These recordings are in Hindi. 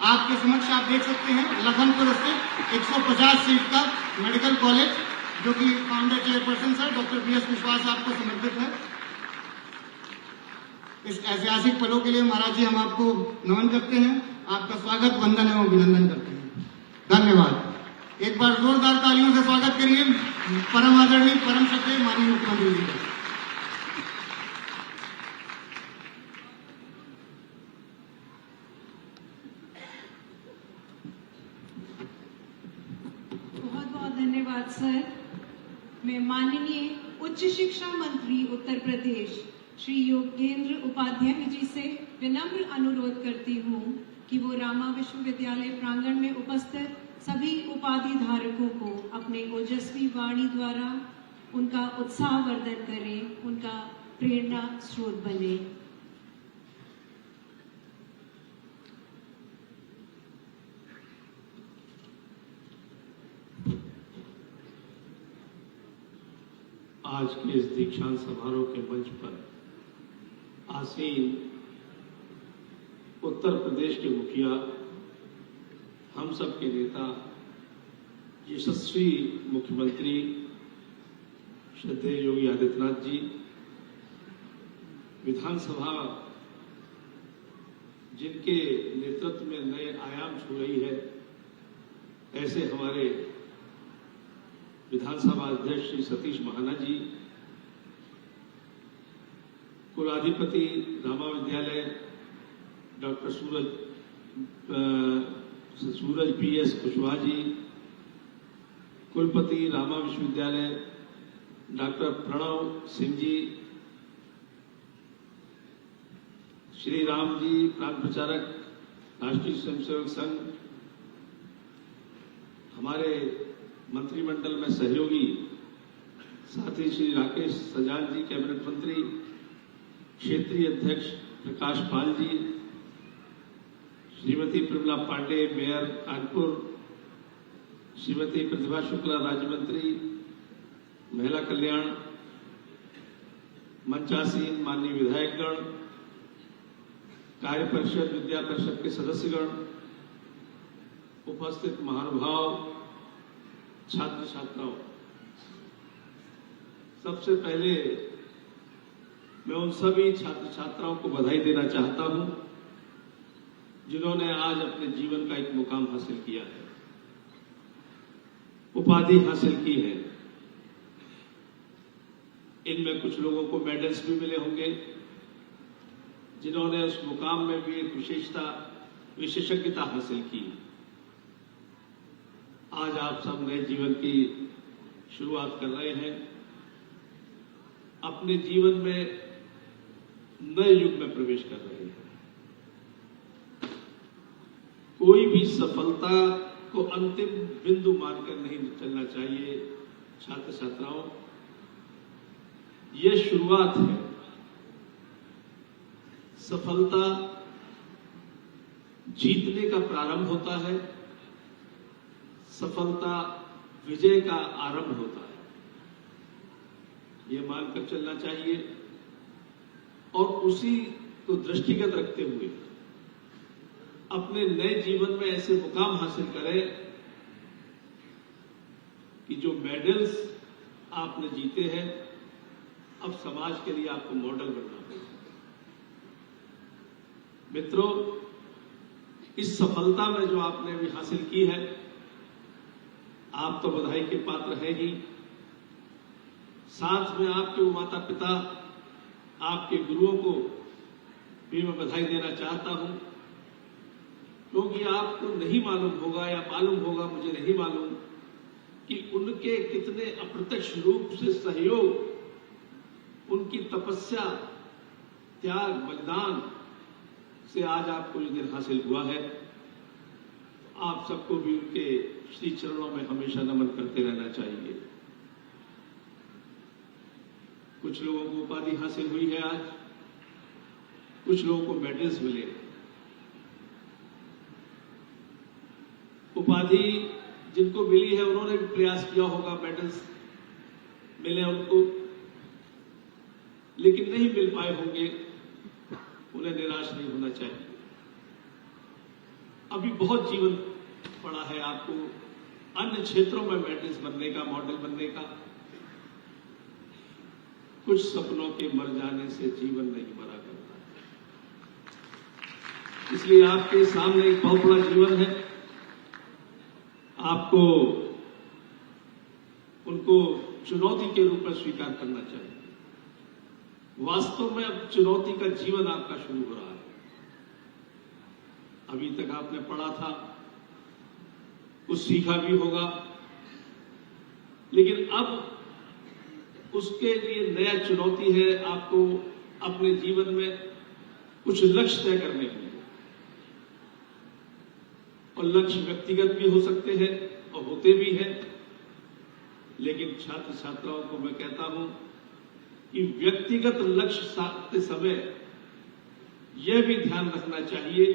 आपके समक्ष आप देख सकते हैं लखनपुर स्थित 150 सीट का मेडिकल कॉलेज, जो कि founder chairperson sir doctor BS विश्वास आपको समर्पित है। इस ऐतिहासिक पलों के लिए महाराज जी हम आपको नमन करते हैं, आपका स्वागत, वंदन एवं अभिनंदन करते हैं। धन्यवाद। एक बार जोरदार तालियों से स्वागत करिए परम आदरणीय परम श्रद्धेय माननीय मुख्यमंत्री जी का। धन्यवाद सर। मैं माननीय उच्च शिक्षा मंत्री उत्तर प्रदेश श्री योगेंद्र उपाध्याय जी से विनम्र अनुरोध करती हूँ कि वो रामा विश्वविद्यालय प्रांगण में उपस्थित सभी उपाधि धारकों को अपने ओजस्वी वाणी द्वारा उनका उत्साहवर्धन करें, उनका प्रेरणा स्रोत बने। आज के इस दीक्षांत समारोह के मंच पर आसीन उत्तर प्रदेश के मुखिया, हम सब के नेता, यशस्वी मुख्यमंत्री श्रद्धेय योगी आदित्यनाथ जी, विधानसभा जिनके नेतृत्व में नए आयाम छू रही है, ऐसे हमारे विधानसभा अध्यक्ष श्री सतीश महाना जी, कुलाधिपति रामा विद्यालय डॉक्टर सूरज PS कुशवाहा जी, कुलपति रामा विश्वविद्यालय डॉक्टर प्रणव सिंह जी, श्री राम जी प्रांत प्रचारक राष्ट्रीय स्वयंसेवक संघ, हमारे मंत्रिमंडल में सहयोगी साथी श्री राकेश सजान जी कैबिनेट मंत्री, क्षेत्रीय अध्यक्ष प्रकाश पाल जी, श्रीमती प्रमिला पांडे मेयर कानपुर, श्रीमती प्रतिभा शुक्ला राज्य मंत्री महिला कल्याण, मंचासीन माननीय विधायकगण, कार्य परिषद विद्या परिषद के सदस्यगण, उपस्थित महानुभाव, छात्र छात्राओं, सबसे पहले मैं उन सभी छात्र छात्राओं को बधाई देना चाहता हूं जिन्होंने आज अपने जीवन का एक मुकाम हासिल किया है, उपाधि हासिल की है। इनमें कुछ लोगों को मेडल्स भी मिले होंगे, जिन्होंने उस मुकाम में भी एक विशेषज्ञता हासिल की। आज आप सब नए जीवन की शुरुआत कर रहे हैं, अपने जीवन में नए युग में प्रवेश कर रहे हैं। कोई भी सफलता को अंतिम बिंदु मानकर नहीं चलना चाहिए। छात्र छात्राओं, यह शुरुआत है। सफलता जीतने का प्रारंभ होता है, सफलता विजय का आरंभ होता है, यह मानकर चलना चाहिए। और उसी को दृष्टिगत रखते हुए अपने नए जीवन में ऐसे मुकाम हासिल करें कि जो मेडल्स आपने जीते हैं, अब समाज के लिए आपको मॉडल बनना होगा। मित्रों, इस सफलता में जो आपने अभी हासिल की है, आप तो बधाई के पात्र हैं ही, साथ में आपके माता पिता, आपके गुरुओं को भी मैं बधाई देना चाहता हूं, क्योंकि आपको नहीं मालूम होगा या मालूम होगा, मुझे नहीं मालूम, कि उनके कितने अप्रत्यक्ष रूप से सहयोग, उनकी तपस्या, त्याग, बलिदान से आज आपको ये दिन हासिल हुआ है। तो आप सबको भी उनके श्री चरणों में हमेशा नमन करते रहना चाहिए। कुछ लोगों को उपाधि हासिल हुई है आज, कुछ लोगों को मेडल्स मिले। उपाधि जिनको मिली है उन्होंने भी प्रयास किया होगा मेडल्स मिले उनको, लेकिन नहीं मिल पाए होंगे, उन्हें निराश नहीं होना चाहिए। अभी बहुत जीवन पड़ा है आपको अन्य क्षेत्रों में मेडलिस्ट बनने का, मॉडल बनने का। कुछ सपनों के मर जाने से जीवन नहीं मरा करता, इसलिए आपके सामने एक बहुत बड़ा जीवन है। आपको उनको चुनौती के रूप में स्वीकार करना चाहिए। वास्तव में अब चुनौती का जीवन आपका शुरू हो रहा है। अभी तक आपने पढ़ा था, कुछ सीखा भी होगा, लेकिन अब उसके लिए नया चुनौती है आपको अपने जीवन में कुछ लक्ष्य तय करने के लिए। और लक्ष्य व्यक्तिगत भी हो सकते हैं और होते भी हैं, लेकिन छात्र छात्राओं को मैं कहता हूं कि व्यक्तिगत लक्ष्य साधते समय यह भी ध्यान रखना चाहिए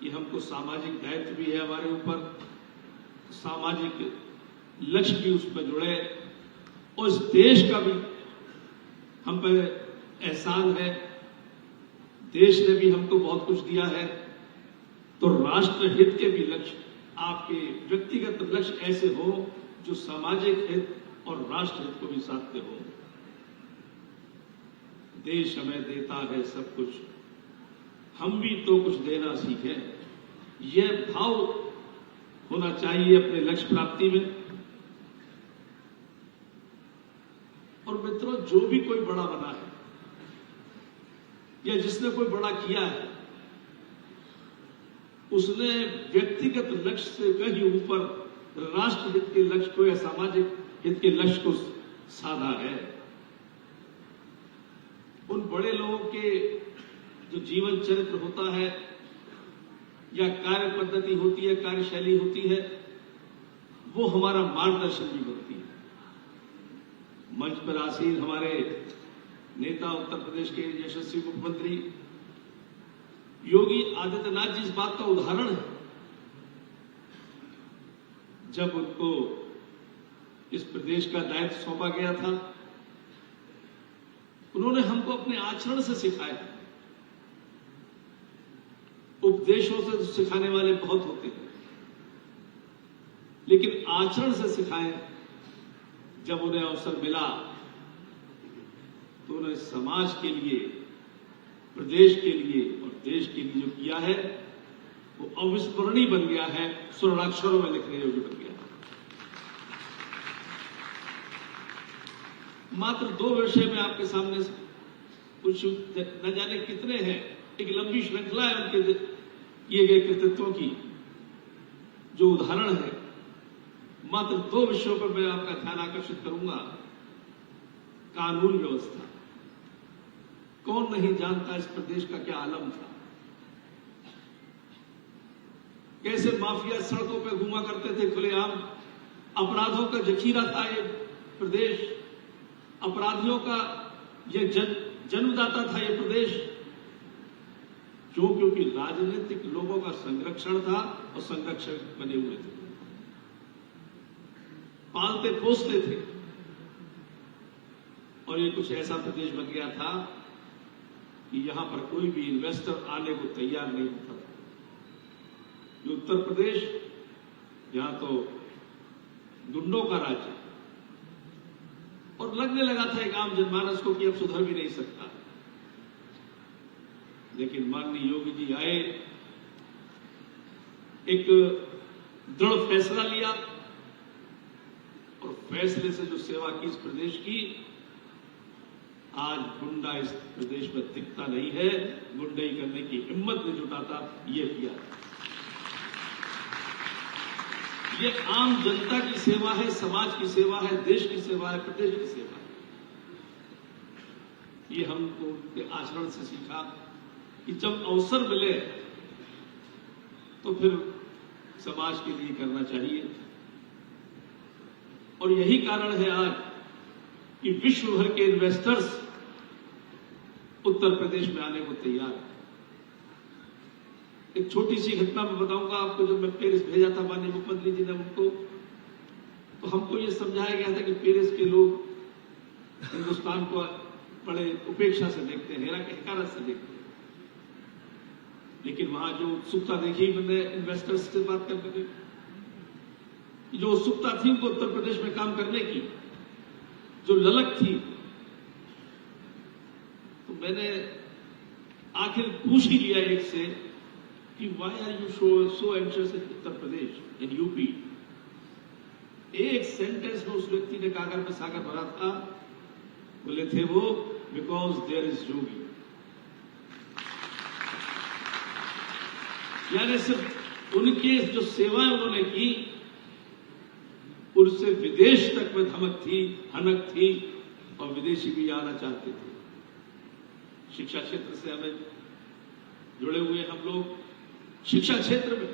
कि हमको सामाजिक दायित्व भी है हमारे ऊपर, सामाजिक लक्ष्य भी उसमें जुड़े और इस देश का भी हम पर एहसान है। देश ने भी हमको बहुत कुछ दिया है, तो राष्ट्र हित के भी लक्ष्य, आपके व्यक्तिगत लक्ष्य ऐसे हो जो सामाजिक हित और राष्ट्र हित को भी साधते हो। देश हमें देता है सब कुछ, हम भी तो कुछ देना सीखें, यह भाव होना चाहिए अपने लक्ष्य प्राप्ति में। और मित्रों, जो भी कोई बड़ा बना है या जिसने कोई बड़ा किया है, उसने व्यक्तिगत लक्ष्य से कहीं ऊपर राष्ट्र हित के लक्ष्य को या सामाजिक हित के लक्ष्य को साधा है। उन बड़े लोगों के जो जीवन चरित्र होता है या कार्य पद्धति होती है, कार्यशैली होती है, वो हमारा मार्गदर्शन भी बनती है। मंच पर आसीन हमारे नेता, उत्तर प्रदेश के यशस्वी मुख्यमंत्री योगी आदित्यनाथ जी इस बात का उदाहरण है। जब उनको इस प्रदेश का दायित्व सौंपा गया था, उन्होंने हमको अपने आचरण से सिखाया। उपदेशों से तो सिखाने वाले बहुत होते हैं, लेकिन आचरण से सिखाए। जब उन्हें अवसर मिला तो उन्हें समाज के लिए, प्रदेश के लिए और देश के लिए जो किया है वो अविस्मरणीय बन गया है, स्वर्णाक्षरों में लिखने योग्य बन गया है। मात्र 2 विषय में आपके सामने कुछ न जाने कितने हैं, एक लंबी श्रृंखला है उनके किए गए कृतित्वों की, जो उदाहरण है। मात्र 2 विषयों पर मैं आपका ध्यान आकर्षित करूंगा। कानून व्यवस्था, कौन नहीं जानता इस प्रदेश का क्या आलम था, कैसे माफिया सड़कों पर घूमा करते थे खुलेआम, अपराधों का जखीरा था ये प्रदेश, अपराधियों का ये जन्मदाता था ये प्रदेश। क्योंकि राजनीतिक लोगों का संरक्षण था और संरक्षक बने हुए थे, पालते पोसते थे। और ये कुछ ऐसा प्रदेश बन गया था कि यहां पर कोई भी इन्वेस्टर आने को तैयार नहीं होता था। ये उत्तर प्रदेश, यहां तो गुंडों का राज्य, और लगने लगा था एक आम जनमानस को कि अब सुधर भी नहीं सकता। लेकिन माननीय योगी जी आए, एक दृढ़ फैसला लिया और फैसले से जो सेवा की इस प्रदेश की, आज गुंडा इस प्रदेश में दिखता नहीं है, गुंडाई करने की हिम्मत नहीं जुटाता, ये किया। ये आम जनता की सेवा है, समाज की सेवा है, देश की सेवा है, प्रदेश की सेवा है। ये हमको उनके आचरण से सीखा कि जब अवसर मिले तो फिर समाज के लिए करना चाहिए। और यही कारण है आज कि विश्व भर के इन्वेस्टर्स उत्तर प्रदेश में आने को तैयार है। एक छोटी सी घटना मैं बताऊंगा आपको। जब मैं पेरिस भेजा था माननीय मुख्यमंत्री जी ने हमको, तो हमको ये समझाया गया था कि पेरिस के लोग हिंदुस्तान को बड़े उपेक्षा से देखते हैं, हकारत से देखते हैं। लेकिन वहां जो उत्सुकता देखी मैंने इन्वेस्टर्स से बात करने की, जो उत्सुकता थी उनको उत्तर प्रदेश में काम करने की, जो ललक थी, तो मैंने आखिर पूछ ही लिया एक से कि why are you so anxious in Uttar Pradesh, in UP. एक सेंटेंस में उस व्यक्ति ने कागर में सागर भरा था, बोले थे वो, बिकॉज देयर इज योगी। यानी सिर्फ उनके जो सेवाएं उन्होंने की, उससे विदेश तक में धमक थी, हनक थी, और विदेशी भी आना चाहते थे। शिक्षा क्षेत्र से हमें जुड़े हुए हम लोग, शिक्षा क्षेत्र में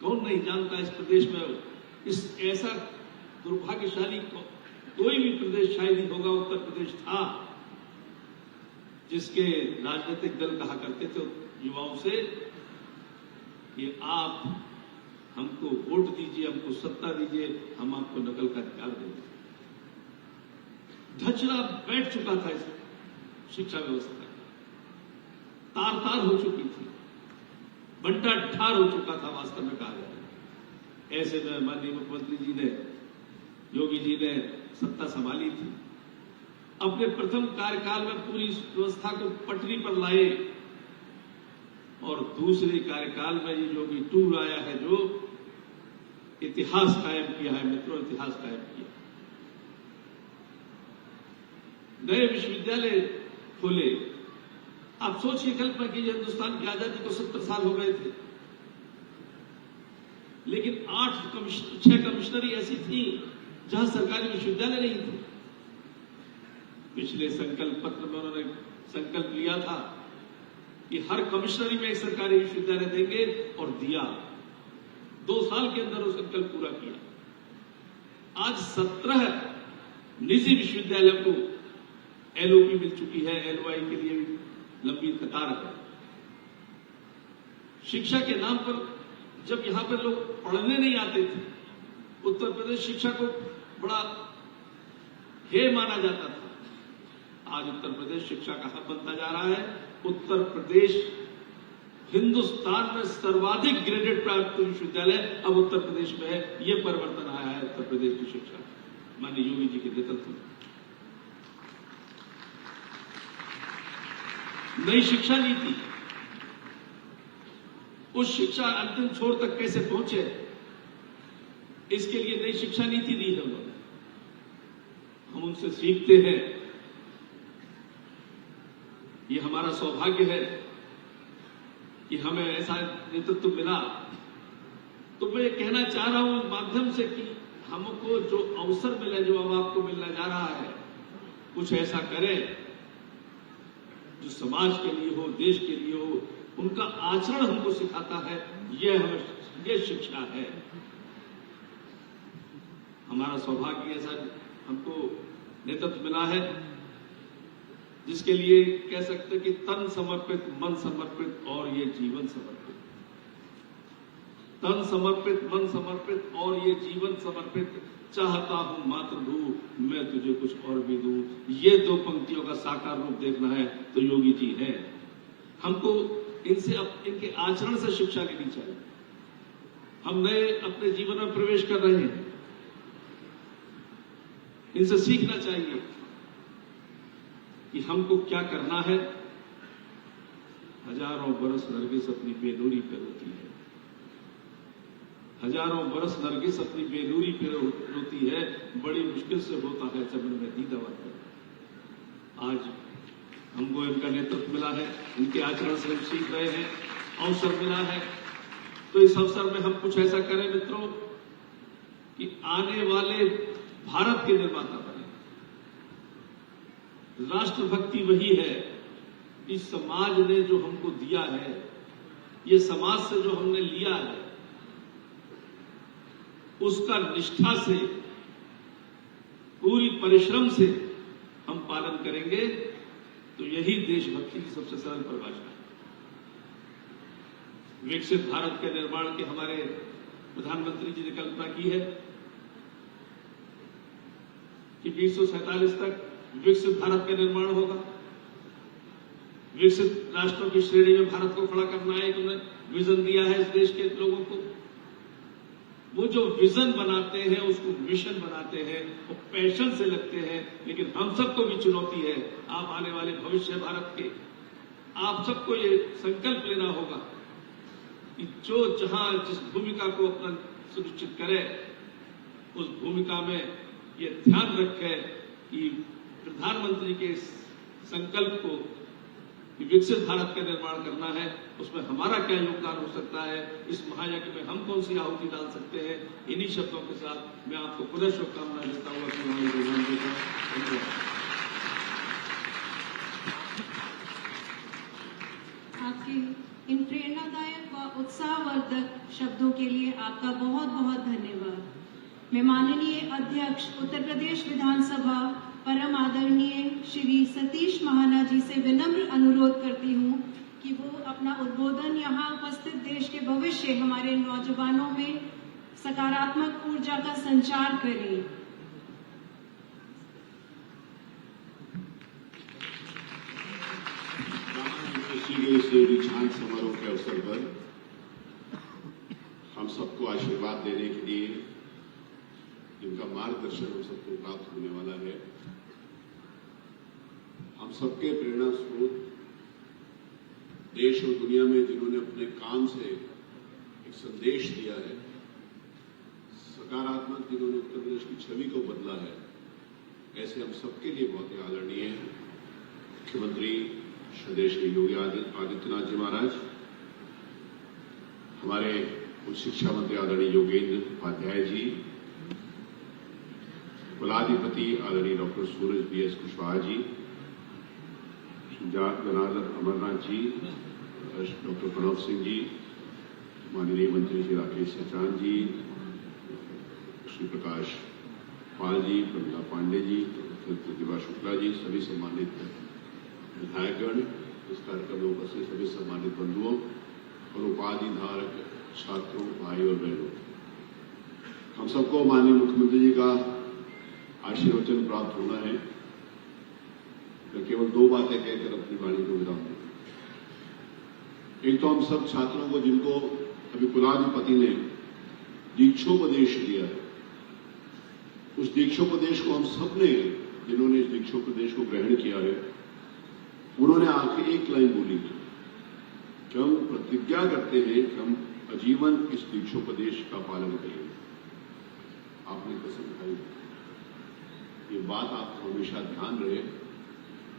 कौन नहीं जानता इस प्रदेश में, इस ऐसा दुर्भाग्यशाली कोई भी प्रदेश शायद ही होगा, उत्तर प्रदेश था, जिसके राजनीतिक दल कहा करते थे युवाओं से कि आप हमको वोट दीजिए, हमको सत्ता दीजिए, हम आपको नकल का अधिकार देंगे। ढचला बैठ चुका था इस शिक्षा व्यवस्था, तार तार हो चुकी थी, बंटा ठार हो चुका था वास्तव में कहा जाए। ऐसे में माननीय मुख्यमंत्री जी ने, योगी जी ने सत्ता संभाली थी। अपने प्रथम कार्यकाल में पूरी व्यवस्था को पटरी पर लाए, और दूसरे कार्यकाल में ये योगी टूर आया है, जो इतिहास कायम किया है मित्रों, इतिहास कायम किया। नए विश्वविद्यालय खोले। आप सोचिए, कल्पना कीजिए, हिंदुस्तान की आजादी को 70 साल हो गए थे, लेकिन 6 कमिश्नरी ऐसी थी जहां सरकारी विश्वविद्यालय नहीं थे। पिछले संकल्प पत्र में उन्होंने संकल्प लिया था कि हर कमिश्नरी में एक सरकारी विश्वविद्यालय देंगे, और दिया। 2 साल के अंदर वो संकल्प पूरा किया। आज 17 निजी विश्वविद्यालयों को एलओपी मिल चुकी है, एलओआई के लिए भी लंबी कतार है। शिक्षा के नाम पर जब यहां पर लोग पढ़ने नहीं आते थे, उत्तर प्रदेश शिक्षा को बड़ा हेय माना जाता था। आज उत्तर प्रदेश शिक्षा का हब बनता जा रहा है। उत्तर प्रदेश हिंदुस्तान में सर्वाधिक ग्रेडेड प्राप्त विश्वविद्यालय अब उत्तर प्रदेश में है। यह परिवर्तन आया है उत्तर प्रदेश की शिक्षा माननीय योगी जी के नेतृत्व में। नई शिक्षा नीति, उस शिक्षा अंतिम छोर तक कैसे पहुंचे, इसके लिए नई शिक्षा नीति दी है उन्होंने। हम उनसे सीखते हैं। ये हमारा सौभाग्य है कि हमें ऐसा नेतृत्व मिला। तो मैं ये कहना चाह रहा हूं इस माध्यम से कि हमको जो अवसर मिले, जो अब आपको मिलने जा रहा है, कुछ ऐसा करें जो समाज के लिए हो, देश के लिए हो। उनका आचरण हमको सिखाता है। यह शिक्षा है। हमारा सौभाग्य ऐसा हमको नेतृत्व मिला है, जिसके लिए कह सकते कि तन समर्पित, मन समर्पित और ये जीवन समर्पित। तन समर्पित, मन समर्पित और ये जीवन समर्पित। चाहता हूं मातृभू मैं तुझे कुछ और भी दूं। ये 2 पंक्तियों का साकार रूप देखना है तो योगी जी है। हमको इनसे, इनके आचरण से शिक्षा लेनी चाहिए। हम नए अपने जीवन में प्रवेश कर रहे हैं, इनसे सीखना चाहिए कि हमको क्या करना है। हजारों बरस नरगिस अपनी बेनूरी पे रोती है। हजारों बरस नरगिस अपनी बेनूरी पे रोती है। बड़ी मुश्किल से होता है चमन में दीदार। आज हमको इनका नेतृत्व मिला है, इनके आचरण से हम सीख रहे हैं, अवसर मिला है। तो इस अवसर में हम कुछ ऐसा करें मित्रों कि आने वाले भारत के निर्माता बने। राष्ट्रभक्ति वही है कि समाज ने जो हमको दिया है, ये समाज से जो हमने लिया है, उसका निष्ठा से, पूरी परिश्रम से हम पालन करेंगे तो यही देशभक्ति की सबसे सरल परिभाषा है। विकसित भारत के निर्माण के हमारे प्रधानमंत्री जी ने कल्पना की है कि 2047 तक विकसित भारत का निर्माण होगा। विकसित राष्ट्रों की श्रेणी में भारत को खड़ा करना है, उन्होंने विजन दिया है इस देश के लोगों को। वो जो विजन बनाते हैं उसको मिशन बनाते हैं, वो पैशन से लगते हैं। लेकिन हम सबको भी चुनौती है, आप आने वाले भविष्य भारत के, आप सबको ये संकल्प लेना होगा कि जो जहां जिस भूमिका को अपना सुनिश्चित करे, उस भूमिका में ये ध्यान रखे कि प्रधानमंत्री के इस संकल्प को कि विकसित भारत का निर्माण करना है, उसमें हमारा क्या योगदान हो सकता है, इस महायज्ञ में हम कौन सी आहुति डाल सकते हैं। इन्हीं शब्दों के साथ मैं आपको पुनः शुभकामनाएं देता हूं कि हमारे प्रधानमंत्री का धन्यवाद। आपके इन प्रेरणादायक व उत्साहवर्धक शब्दों के लिए आपका बहुत बहुत धन्यवाद। मैं माननीय अध्यक्ष उत्तर प्रदेश विधानसभा परम आदरणीय श्री सतीश महाना जी से विनम्र अनुरोध करती हूँ कि वो अपना उद्बोधन यहाँ उपस्थित देश के भविष्य हमारे नौजवानों में सकारात्मक ऊर्जा का संचार करें। इस दीक्षांत समारोह के अवसर पर हम सबको आशीर्वाद देने के लिए जिनका मार्गदर्शन हम सबको प्राप्त होने वाला है, हम सबके प्रेरणा स्रोत देश और दुनिया में जिन्होंने अपने काम से एक संदेश दिया है, सकारात्मक जिन्होंने उत्तर प्रदेश की छवि को बदला है, ऐसे हम सबके लिए बहुत ही आदरणीय है मुख्यमंत्री श्री योगी आदित्यनाथ जी महाराज, हमारे उच्च शिक्षा मंत्री आदरणीय योगेंद्र उपाध्याय जी, कुलाधिपति आदरणीय डॉक्टर सूरज BS कुशवाहा जी, जनार्दन अमरनाथ जी, डॉक्टर प्रणव सिंह जी, माननीय मंत्री श्री राकेश सचान जी, श्री प्रकाश पाल जी, प्रमिला पांडे जी, प्रतिभा शुक्ला जी, सभी सम्मानित विधायकगण, इस कार्यक्रम में उपस्थित सभी सम्मानित बंधुओं और उपाधि धारक छात्रों, भाई और बहनों, हम सबको माननीय मुख्यमंत्री जी का आशीर्वचन प्राप्त होना है। मैं केवल दो बातें कहकर अपनी वाणी को विराम दूं। एक तो हम सब छात्रों को जिनको अभी कुलाधिपति ने दीक्षोपदेश दिया है, उस दीक्षोपदेश को हम सब ने, जिन्होंने इस दीक्षोपदेश को ग्रहण किया है, उन्होंने आके एक लाइन बोली है कि हम प्रतिज्ञा करते हैं कि हम आजीवन इस दीक्षोपदेश का पालन करेंगे। आपने कसम खाई, ये बात आपको हमेशा ध्यान रहे,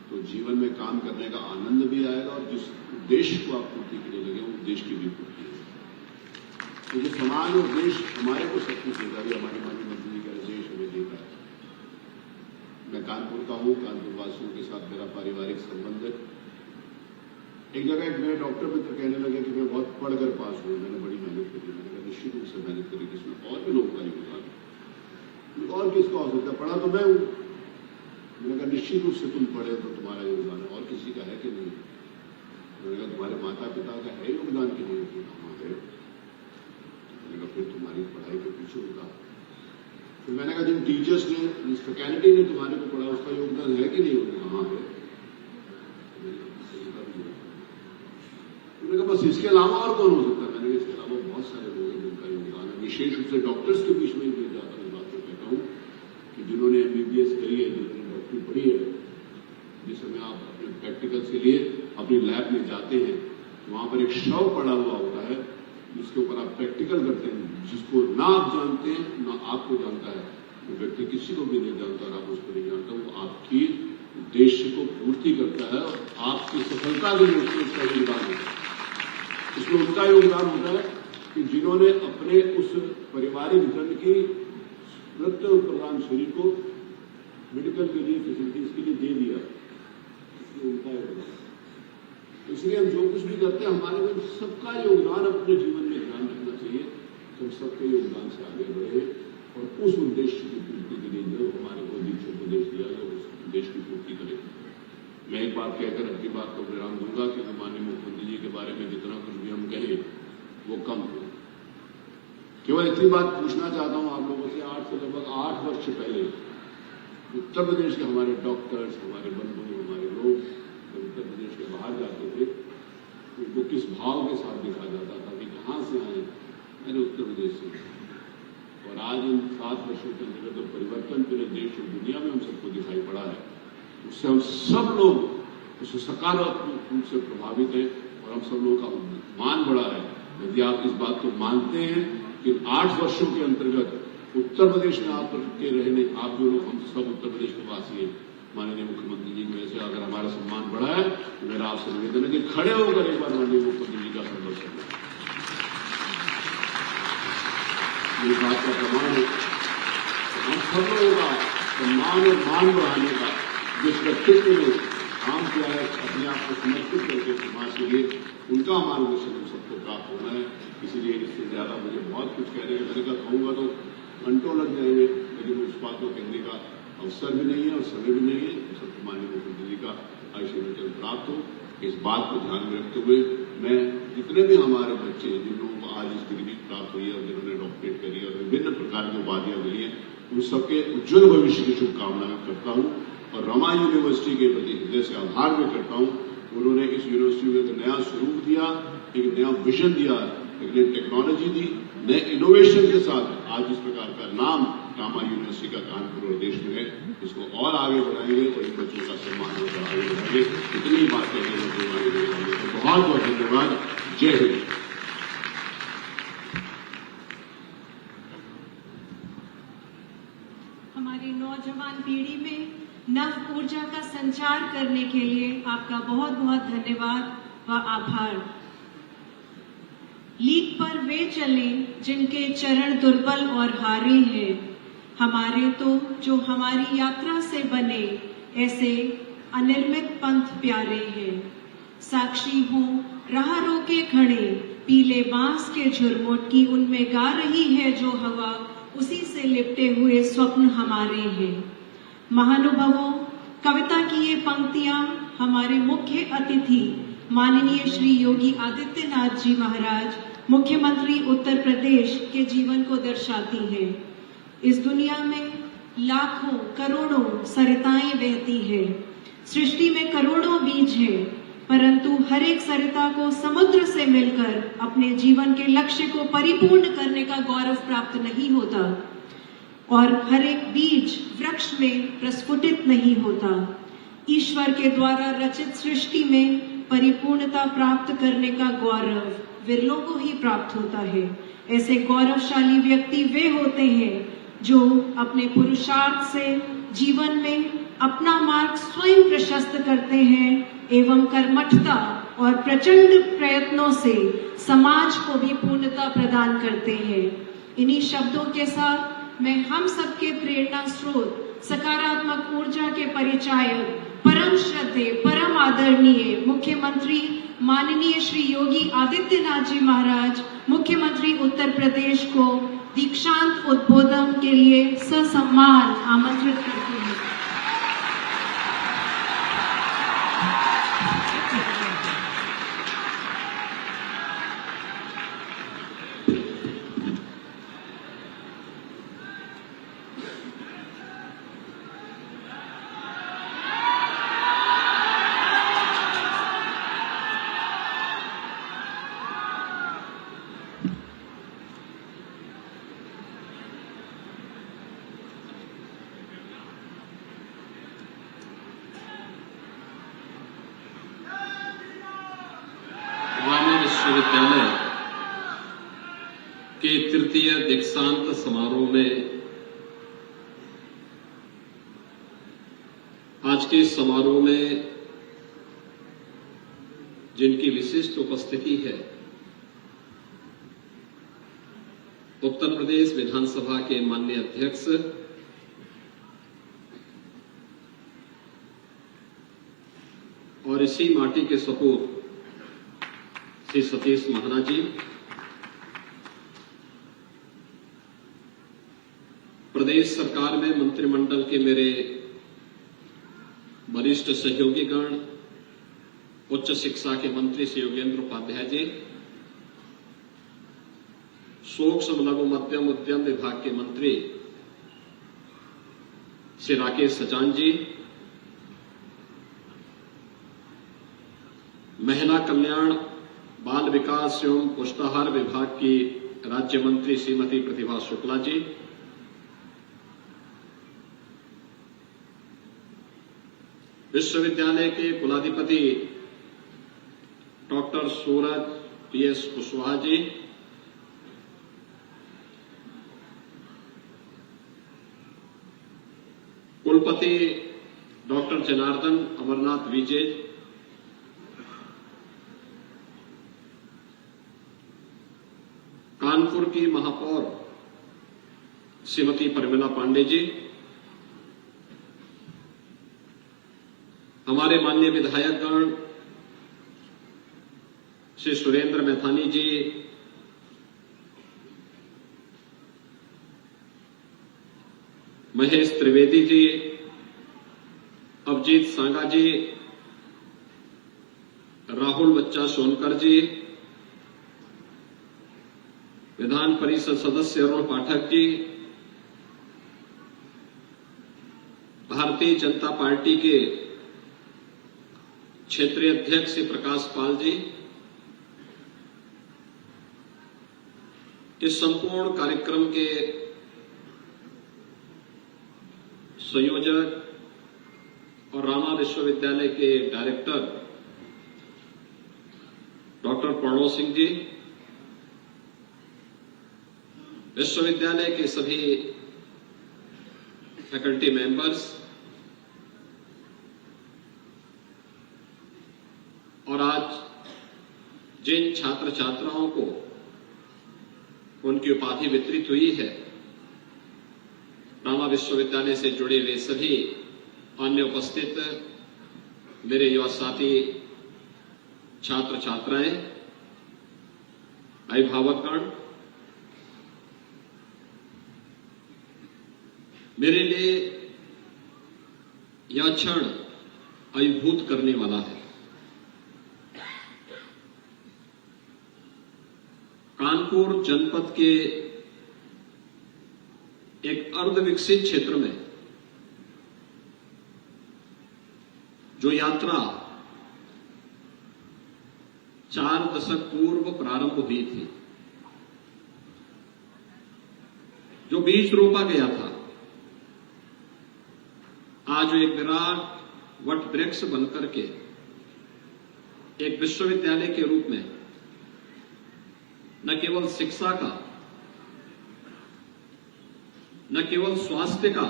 तो जीवन में काम करने का आनंद भी आएगा और जिस उद्देश्य को आप पूर्ति करने लगे वो उद्देश्य की भी पूर्ति है। क्योंकि तो समाज और देश हमारे को सब कुछ देता है, हमारे माननीय मंत्री जी का देश हमें देता है। मैं कानपुर का हूँ, कानपुर वासियों के साथ मेरा पारिवारिक संबंध है। एक जगह एक मेरे डॉक्टर मित्र कहने लगे कि मैं बहुत पढ़कर पास हुई, मैंने बड़ी मेहनत करी। मैंने कहा निश्चित रूप से मेहनत करी, इसमें और भी लोगों का योगदान है, और किसका हो सकता है, पढ़ा तो मैं हूँ। मैंने कहा निश्चित रूप से तुम पढ़े तो तुम्हारा योगदान है, और किसी का है कि नहीं। मैंने कहा तुम्हारे माता पिता का है योगदान कि नहीं, कहाँ है। मैंने कहा फिर तुम्हारी पढ़ाई के पीछे उनका। फिर मैंने कहा जिन टीचर्स ने, जिस फैकल्टी ने तुम्हारे को पढ़ा उसका योगदान है कि नहीं, उन्हें कहाँ है। मैंने कहा बस इसके अलावा और कौन हो सकता है। मैंने कहा इसके अलावा बहुत सारे लोग हैं जिनका योगदान है, विशेष रूप से डॉक्टर्स के बीच में भी जाकर इस बात को कहता हूँ कि जिन्होंने MBBS करी है, जिन्होंने डॉक्टरी पढ़ी है, जिस समय आप अपने प्रैक्टिकल्स के लिए अपनी लैब में जाते हैं, वहां पर एक शव पड़ा हुआ होता है जिसके ऊपर आप प्रैक्टिकल करते हैं, जिसको ना आप जानते हैं ना आपको जानता है, वो व्यक्ति किसी को भी नहीं जानता और आप उसको नहीं जानता, वो आपकी उद्देश्य को पूर्ति करता है और आपकी सफलता के लिए उसका योगदान होता है। इसमें उनका योगदान होता है कि जिन्होंने अपने उस पारिवारिक जन की मृत्यु प्रधान शरीर को मेडिकल के लिए, फैसिलिटीज के लिए दे दिया, इसलिए उनका योगदान। इसलिए हम जो कुछ भी करते हैं, हमारे में सबका योगदान अपने जीवन में ध्यान रखना चाहिए कि हम सबके योगदान से आगे बढ़े और उस उद्देश्य की पूर्ति के लिए जो हमारे को दीक्षोपदेश दिया है उस उद्देश्य की पूर्ति करें। मैं एक बात कहकर अपनी बात को विराम दूंगा कि माननीय मुख्यमंत्री जी के बारे में जितना कुछ भी हम कहें वो कम हो। केवल इतनी बात पूछना चाहता हूं आप लोगों से, आज से लगभग 8 वर्ष पहले उत्तर प्रदेश के हमारे डॉक्टर्स, हमारे बंधु, हमारे लोग उत्तर प्रदेश के बाहर जाते थे उनको किस भाव के साथ देखा जाता था कि कहाँ से आए, मैंने उत्तर प्रदेश से। और आज इन 7 वर्षों के अंतर्गत जो परिवर्तन पूरे देश और दुनिया में हम सबको दिखाई पड़ा है, उससे हम सब लोग उससे सकारात्मक रूप से प्रभावित हैं और हम सब लोगों का मान बढ़ा है। यदि आप इस बात को मानते हैं कि 8 वर्षों के अंतर्गत उत्तर प्रदेश में आप के रहने, आप जो लोग, हम सब उत्तर प्रदेश के वासी हैं, माननीय मुख्यमंत्री जी की वजह से अगर हमारा सम्मान बढ़ा है तो मेरा आपसे निवेदन है कि खड़े होकर एक बार माननीय मुख्यमंत्री जी का संदर्शन करें। ये बात का प्रमाण है हम सब लोगों का सम्मान और मान बढ़ाने का जिस व्यक्तित्व में काम किया है, अपने आप को समर्पित करके समाज के लिए, उनका मार्गदर्शन हम सबको प्राप्त होना है। इसीलिए इससे ज्यादा मुझे बहुत कुछ कहने का, मैंने कहा कहूंगा तो घंटों लग जाएंगे, लेकिन उस बात को कहने का अवसर भी नहीं है और समय भी नहीं है। सबको माननीय मुख्यमंत्री जी का आशीर्वाद प्राप्त हो, इस बात को ध्यान में रखते हुए मैं जितने भी हमारे बच्चे जिन लोगों को आज इस डिग्री प्राप्त हुई है और जिन्होंने डॉक्टरेट करी और विभिन्न प्रकार की उपाधियां मिली हैं, उन सबके उज्जवल भविष्य की शुभकामनाएं करता हूं और रमा यूनिवर्सिटी के प्रति हृदय से आभार भी करता हूं। उन्होंने इस यूनिवर्सिटी को एक नया स्वरूप दिया, एक नया विजन दिया, एक नई टेक्नोलॉजी दी, नए इनोवेशन के साथ आज इस प्रकार का नाम रामा यूनिवर्सिटी का कानपुर और देश में है। इसको और आगे बढ़ाएंगे और इन बच्चों का सम्मान और आगे बढ़ाएंगे। इतनी बातें बहुत बहुत धन्यवाद। जय हिंद। हमारी नौजवान पीढ़ी में नव ऊर्जा का संचार करने के लिए आपका बहुत बहुत धन्यवाद व आभार। लीक पर वे चले जिनके चरण दुर्बल और हारे हैं, हमारे तो जो हमारी यात्रा से बने ऐसे अनिर्मित पंथ प्यारे हैं। साक्षी हो राह रोके खड़े पीले बांस के झुरमुट की, उनमें गा रही है जो हवा, उसी से लिपटे हुए स्वप्न हमारे हैं। महानुभावों, कविता की ये पंक्तियां हमारे मुख्य अतिथि माननीय श्री योगी आदित्यनाथ जी महाराज, मुख्यमंत्री उत्तर प्रदेश के जीवन को दर्शाती हैं। इस दुनिया में लाखों करोड़ों सरिताएं बहती हैं, सृष्टि में करोड़ों बीज हैं, परंतु हर एक सरिता को समुद्र से मिलकर अपने जीवन के लक्ष्य को परिपूर्ण करने का गौरव प्राप्त नहीं होता और हर एक बीज वृक्ष में प्रस्फुटित नहीं होता। ईश्वर के द्वारा रचित सृष्टि में परिपूर्णता प्राप्त करने का गौरव विरलों को ही प्राप्त होता है। ऐसे गौरवशाली व्यक्ति वे होते हैं जो अपने पुरुषार्थ से जीवन में अपना मार्ग स्वयं प्रशस्त करते हैं एवं कर्मठता और प्रचंड प्रयत्नों से समाज को भी पूर्णता प्रदान करते हैं। इन्हीं शब्दों के साथ मैं हम सबके प्रेरणा स्रोत, सकारात्मक ऊर्जा के परिचायक, परम श्रद्धेय, परम आदरणीय मुख्यमंत्री माननीय श्री योगी आदित्यनाथ जी महाराज, मुख्यमंत्री उत्तर प्रदेश को दीक्षांत उद्बोधन के लिए ससम्मान आमंत्रित करती हूँ। विश्वविद्यालय के तृतीय दीक्षांत समारोह में आज के समारोह में जिनकी विशिष्ट उपस्थिति है, उत्तर प्रदेश विधानसभा के माननीय अध्यक्ष और इसी माटी के सपूत श्री सतीश महाराज जी, प्रदेश सरकार में मंत्रिमंडल के मेरे वरिष्ठ सहयोगीगण, उच्च शिक्षा के मंत्री श्री योगेंद्र उपाध्याय जी, सूक्ष्म लघु मध्यम उद्यम विभाग के मंत्री श्री राकेश सचान जी, महिला कल्याण, बाल विकास एवं पुष्टाहार विभाग की राज्य मंत्री श्रीमती प्रतिभा शुक्ला जी, विश्वविद्यालय के कुलाधिपति डॉक्टर सूरज पीएस कुशवाहा जी, कुलपति डॉक्टर जनार्दन अमरनाथ विजय, कानपुर की महापौर श्रीमती परिमला पांडे जी, हमारे माननीय विधायकगण श्री सुरेंद्र मैथानी जी, महेश त्रिवेदी जी, अभिजीत सांगा जी, राहुल बच्चा सोनकर जी, विधान परिषद सदस्य अरुण पाठक जी, भारतीय जनता पार्टी के क्षेत्रीय अध्यक्ष श्री प्रकाश पाल जी, इस संपूर्ण कार्यक्रम के संयोजक और रामा विश्वविद्यालय के डायरेक्टर डॉक्टर प्रणव सिंह जी, विश्वविद्यालय के सभी फैकल्टी मेंबर्स और आज जिन छात्र छात्राओं को उनकी उपाधि वितरित हुई है, रामा विश्वविद्यालय से जुड़े हुए सभी अन्य उपस्थित मेरे युवा साथी छात्र छात्राएं, अभिभावकगण, मेरे लिए यह क्षण अभिभूत करने वाला है। कानपुर जनपद के एक अर्धविकसित क्षेत्र में जो यात्रा 4 दशक पूर्व प्रारंभ हुई थी, जो बीज रोपा गया था, आज एक विराट वट वृक्ष बनकर के एक विश्वविद्यालय के रूप में न केवल शिक्षा का, न केवल स्वास्थ्य का,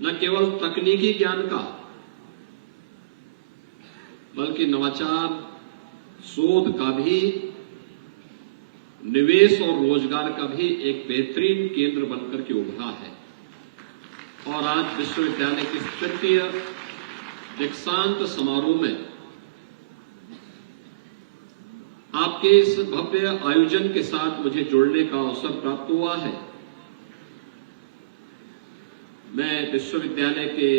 न केवल तकनीकी ज्ञान का, बल्कि नवाचार, शोध का भी, निवेश और रोजगार का भी एक बेहतरीन केंद्र बनकर के उभरा है। और आज विश्वविद्यालय के तृतीय दीक्षांत समारोह में आपके इस भव्य आयोजन के साथ मुझे जुड़ने का अवसर प्राप्त हुआ है। मैं विश्वविद्यालय के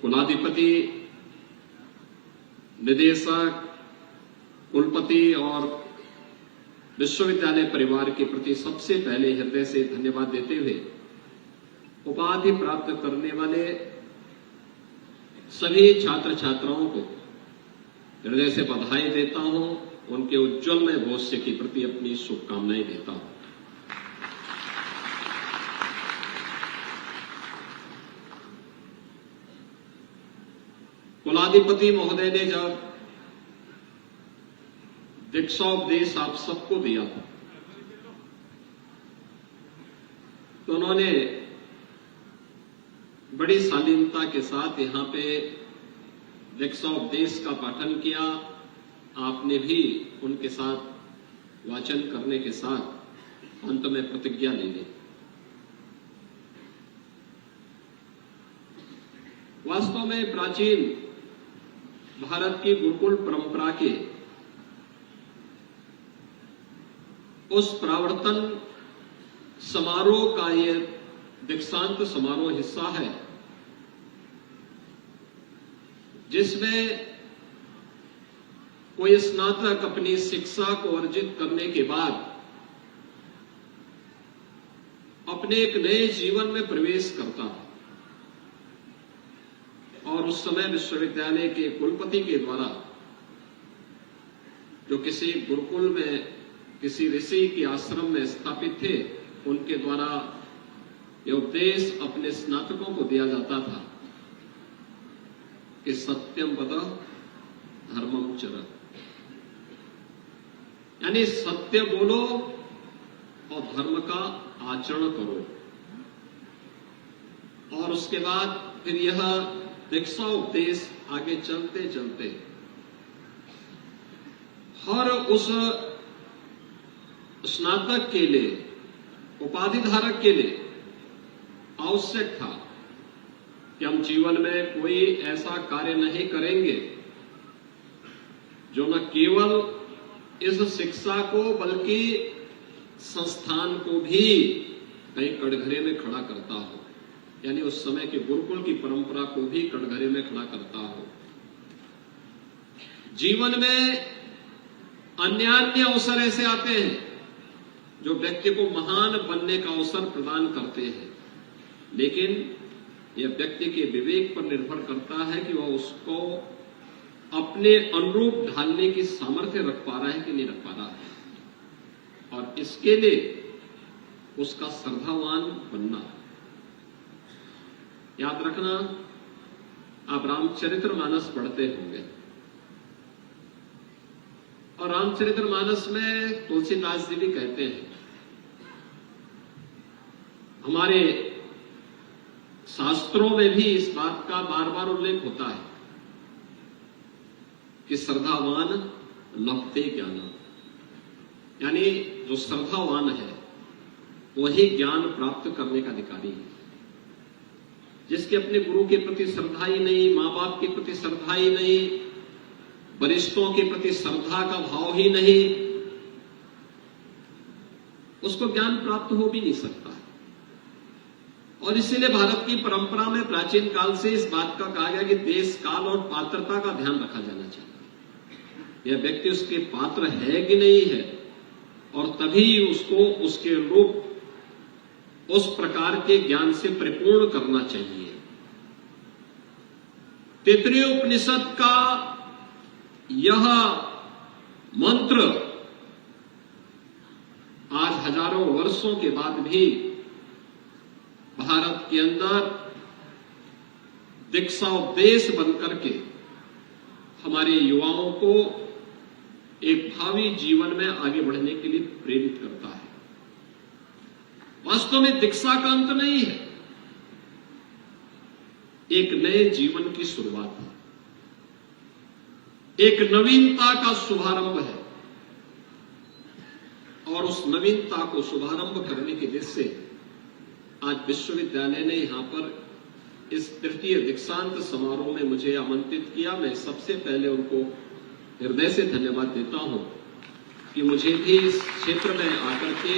कुलाधिपति, निदेशक, कुलपति और विश्वविद्यालय परिवार के प्रति सबसे पहले हृदय से धन्यवाद देते हुए उपाधि प्राप्त करने वाले सभी छात्र छात्राओं को हृदय से बधाई देता हूं, उनके उज्जवलमय भविष्य के प्रति अपनी शुभकामनाएं देता हूं। कुलाधिपति महोदय ने जब दीक्षोपदेश आप सबको दिया था, तो उन्होंने बड़ी शालीनता के साथ यहां पे दीक्षोपदेश का पाठन किया। आपने भी उनके साथ वाचन करने के साथ अंत में प्रतिज्ञा ले ली। वास्तव में प्राचीन भारत की गुरुकुल परंपरा के उस प्रावर्तन समारोह का ये दीक्षांत समारोह हिस्सा है, जिसमें कोई स्नातक अपनी शिक्षा को अर्जित करने के बाद अपने एक नए जीवन में प्रवेश करता है और उस समय विश्वविद्यालय के कुलपति के द्वारा जो किसी गुरुकुल में किसी ऋषि के आश्रम में स्थापित थे, उनके द्वारा यह उपदेश अपने स्नातकों को दिया जाता था कि सत्यम वद धर्मम चर, यानी सत्य बोलो और धर्म का आचरण करो। और उसके बाद फिर यह दीक्षा उपदेश आगे चलते चलते हर उस स्नातक के लिए, उपाधि धारक के लिए आवश्यक था कि हम जीवन में कोई ऐसा कार्य नहीं करेंगे जो न केवल इस शिक्षा को बल्कि संस्थान को भी कहीं कटघरे में खड़ा करता हो, यानी उस समय के गुरुकुल की परंपरा को भी कटघरे में खड़ा करता हो। जीवन में अन्य अवसर ऐसे आते हैं जो व्यक्ति को महान बनने का अवसर प्रदान करते हैं, लेकिन यह व्यक्ति के विवेक पर निर्भर करता है कि वह उसको अपने अनुरूप ढालने की सामर्थ्य रख पा रहा है कि नहीं रख पा रहा है, और इसके लिए उसका श्रद्धावान बनना। याद रखना, आप रामचरितमानस पढ़ते होंगे और रामचरितमानस में तुलसीदास जी भी कहते हैं, हमारे शास्त्रों में भी इस बात का बार बार उल्लेख होता है कि श्रद्धावान लभते ज्ञान, यानी जो श्रद्धावान है वही ज्ञान प्राप्त करने का अधिकारी है। जिसके अपने गुरु के प्रति श्रद्धा ही नहीं, मां बाप के प्रति श्रद्धा ही नहीं, वरिष्ठों के प्रति श्रद्धा का भाव ही नहीं, उसको ज्ञान प्राप्त हो भी नहीं सकता। और इसीलिए भारत की परंपरा में प्राचीन काल से इस बात का कहा गया कि देश, काल और पात्रता का ध्यान रखा जाना चाहिए। यह व्यक्ति उसके पात्र है कि नहीं है, और तभी उसको उसके रूप उस प्रकार के ज्ञान से परिपूर्ण करना चाहिए। तैत्तिरीय उपनिषद का यह मंत्र आज हजारों वर्षों के बाद भी भारत के अंदर दीक्षा उपदेश बनकर के हमारे युवाओं को एक भावी जीवन में आगे बढ़ने के लिए प्रेरित करता है। वास्तव में दीक्षा का अंत नहीं है, एक नए जीवन की शुरुआत है, एक नवीनता का शुभारंभ है। और उस नवीनता को शुभारंभ करने के उद्देश्य से आज विश्वविद्यालय ने यहां पर इस तृतीय दीक्षांत समारोह में मुझे आमंत्रित किया। मैं सबसे पहले उनको हृदय से धन्यवाद देता हूं कि मुझे भी इस क्षेत्र में आकर के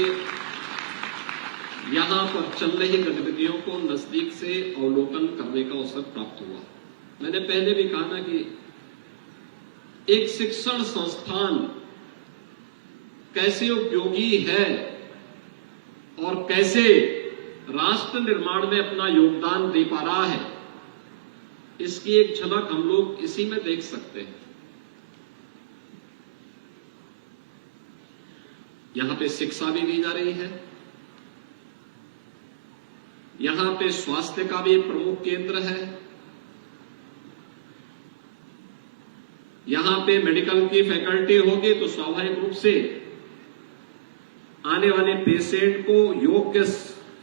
यहां पर चल रही गतिविधियों को नजदीक से अवलोकन करने का अवसर प्राप्त हुआ। मैंने पहले भी कहा ना कि एक शिक्षण संस्थान कैसे उपयोगी है और कैसे राष्ट्र निर्माण में अपना योगदान दे पा रहा है, इसकी एक झलक हम लोग इसी में देख सकते हैं। यहां पे शिक्षा भी दी जा रही है, यहां पे स्वास्थ्य का भी एक प्रमुख केंद्र है, यहां पे मेडिकल की फैकल्टी होगी तो स्वाभाविक रूप से आने वाले पेशेंट को योग्य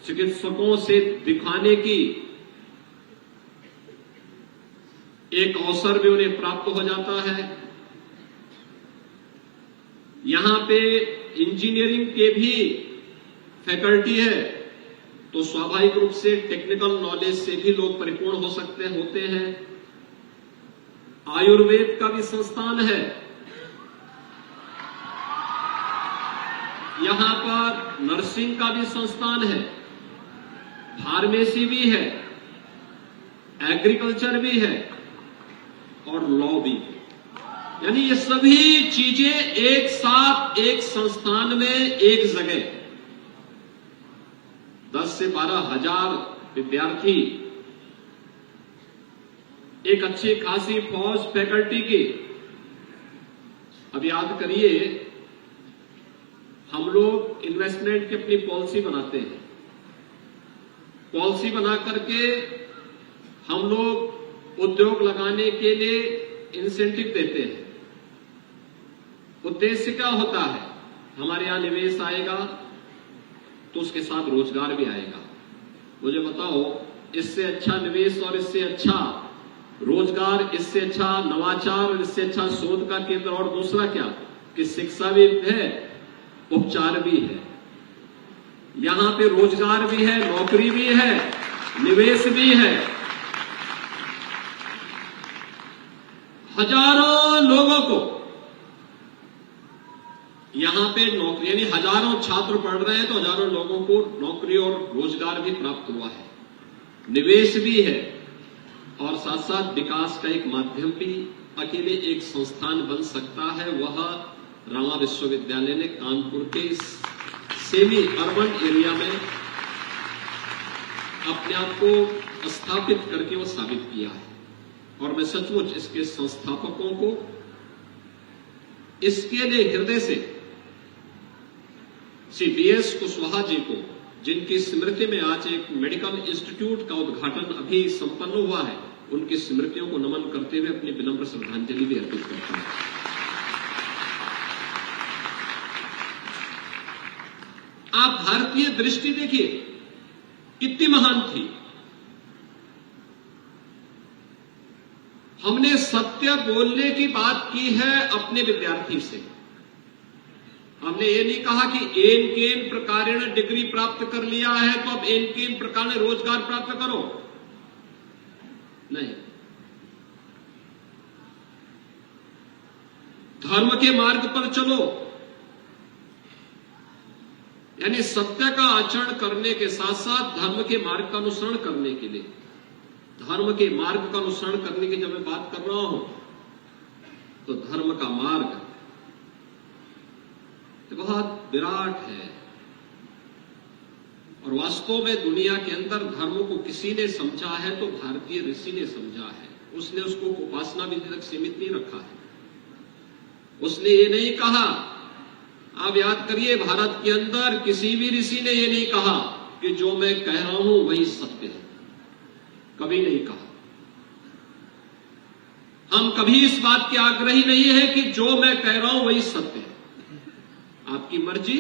चिकित्सकों से दिखाने की एक अवसर भी उन्हें प्राप्त हो जाता है। यहां पे इंजीनियरिंग के भी फैकल्टी है तो स्वाभाविक रूप से टेक्निकल नॉलेज से भी लोग परिपूर्ण होते हैं। आयुर्वेद का भी संस्थान है, यहां पर नर्सिंग का भी संस्थान है, फार्मेसी भी है, एग्रीकल्चर भी है और लॉ भी है। यानी ये सभी चीजें एक साथ एक संस्थान में एक जगह 10 से 12 हजार विद्यार्थी एक अच्छी खासी फौज फैकल्टी की। अब याद करिए, हम लोग इन्वेस्टमेंट की अपनी पॉलिसी बनाते हैं। पॉलिसी बना करके हम लोग उद्योग लगाने के लिए इंसेंटिव देते हैं। उद्देश्य क्या होता है? हमारे यहां निवेश आएगा तो उसके साथ रोजगार भी आएगा। मुझे बताओ, इससे अच्छा निवेश और इससे अच्छा रोजगार, इससे अच्छा नवाचार और इससे अच्छा शोध का केंद्र और दूसरा क्या? कि शिक्षा भी है, उपचार भी है, यहां पे रोजगार भी है, नौकरी भी है, निवेश भी है। हजारों लोगों को यहां पे नौकरी, यानी हजारों छात्र पढ़ रहे हैं तो हजारों लोगों को नौकरी और रोजगार भी प्राप्त हुआ है, निवेश भी है और साथ साथ विकास का एक माध्यम भी अकेले एक संस्थान बन सकता है। वह रमा विश्वविद्यालय ने कानपुर के सेमी अर्बन एरिया में अपने आप को स्थापित करके वो साबित किया है। और मैं सचमुच इसके संस्थापकों को इसके लिए हृदय से श्री बीएस कुशवाहा जी को, जिनकी स्मृति में आज एक मेडिकल इंस्टीट्यूट का उद्घाटन अभी संपन्न हुआ है, उनकी स्मृतियों को नमन करते हुए अपनी विनम्र श्रद्धांजलि भी अर्पित करता हूं। आप भारतीय दृष्टि देखिए कितनी महान थी। हमने सत्य बोलने की बात की है अपने विद्यार्थी से। हमने ये नहीं कहा कि एन केन प्रकारेण डिग्री प्राप्त कर लिया है तो अब एन केन प्रकार रोजगार प्राप्त करो, नहीं। धर्म के मार्ग पर चलो, यानी सत्य का आचरण करने के साथ साथ धर्म के मार्ग का अनुसरण करने के लिए, धर्म के मार्ग का अनुसरण करने की जब मैं बात कर रहा हूं तो धर्म का मार्ग बहुत विराट है। और वास्तव में दुनिया के अंदर धर्म को किसी ने समझा है तो भारतीय ऋषि ने समझा है। उसने उसको उपासना विधि तक सीमित नहीं रखा है। उसने ये नहीं कहा, आप याद करिए, भारत के अंदर किसी भी ऋषि ने ये नहीं कहा कि जो मैं कह रहा हूं वही सत्य है, कभी नहीं कहा। हम कभी इस बात के आग्रही नहीं है कि जो मैं कह रहा हूं वही सत्य है। आपकी मर्जी,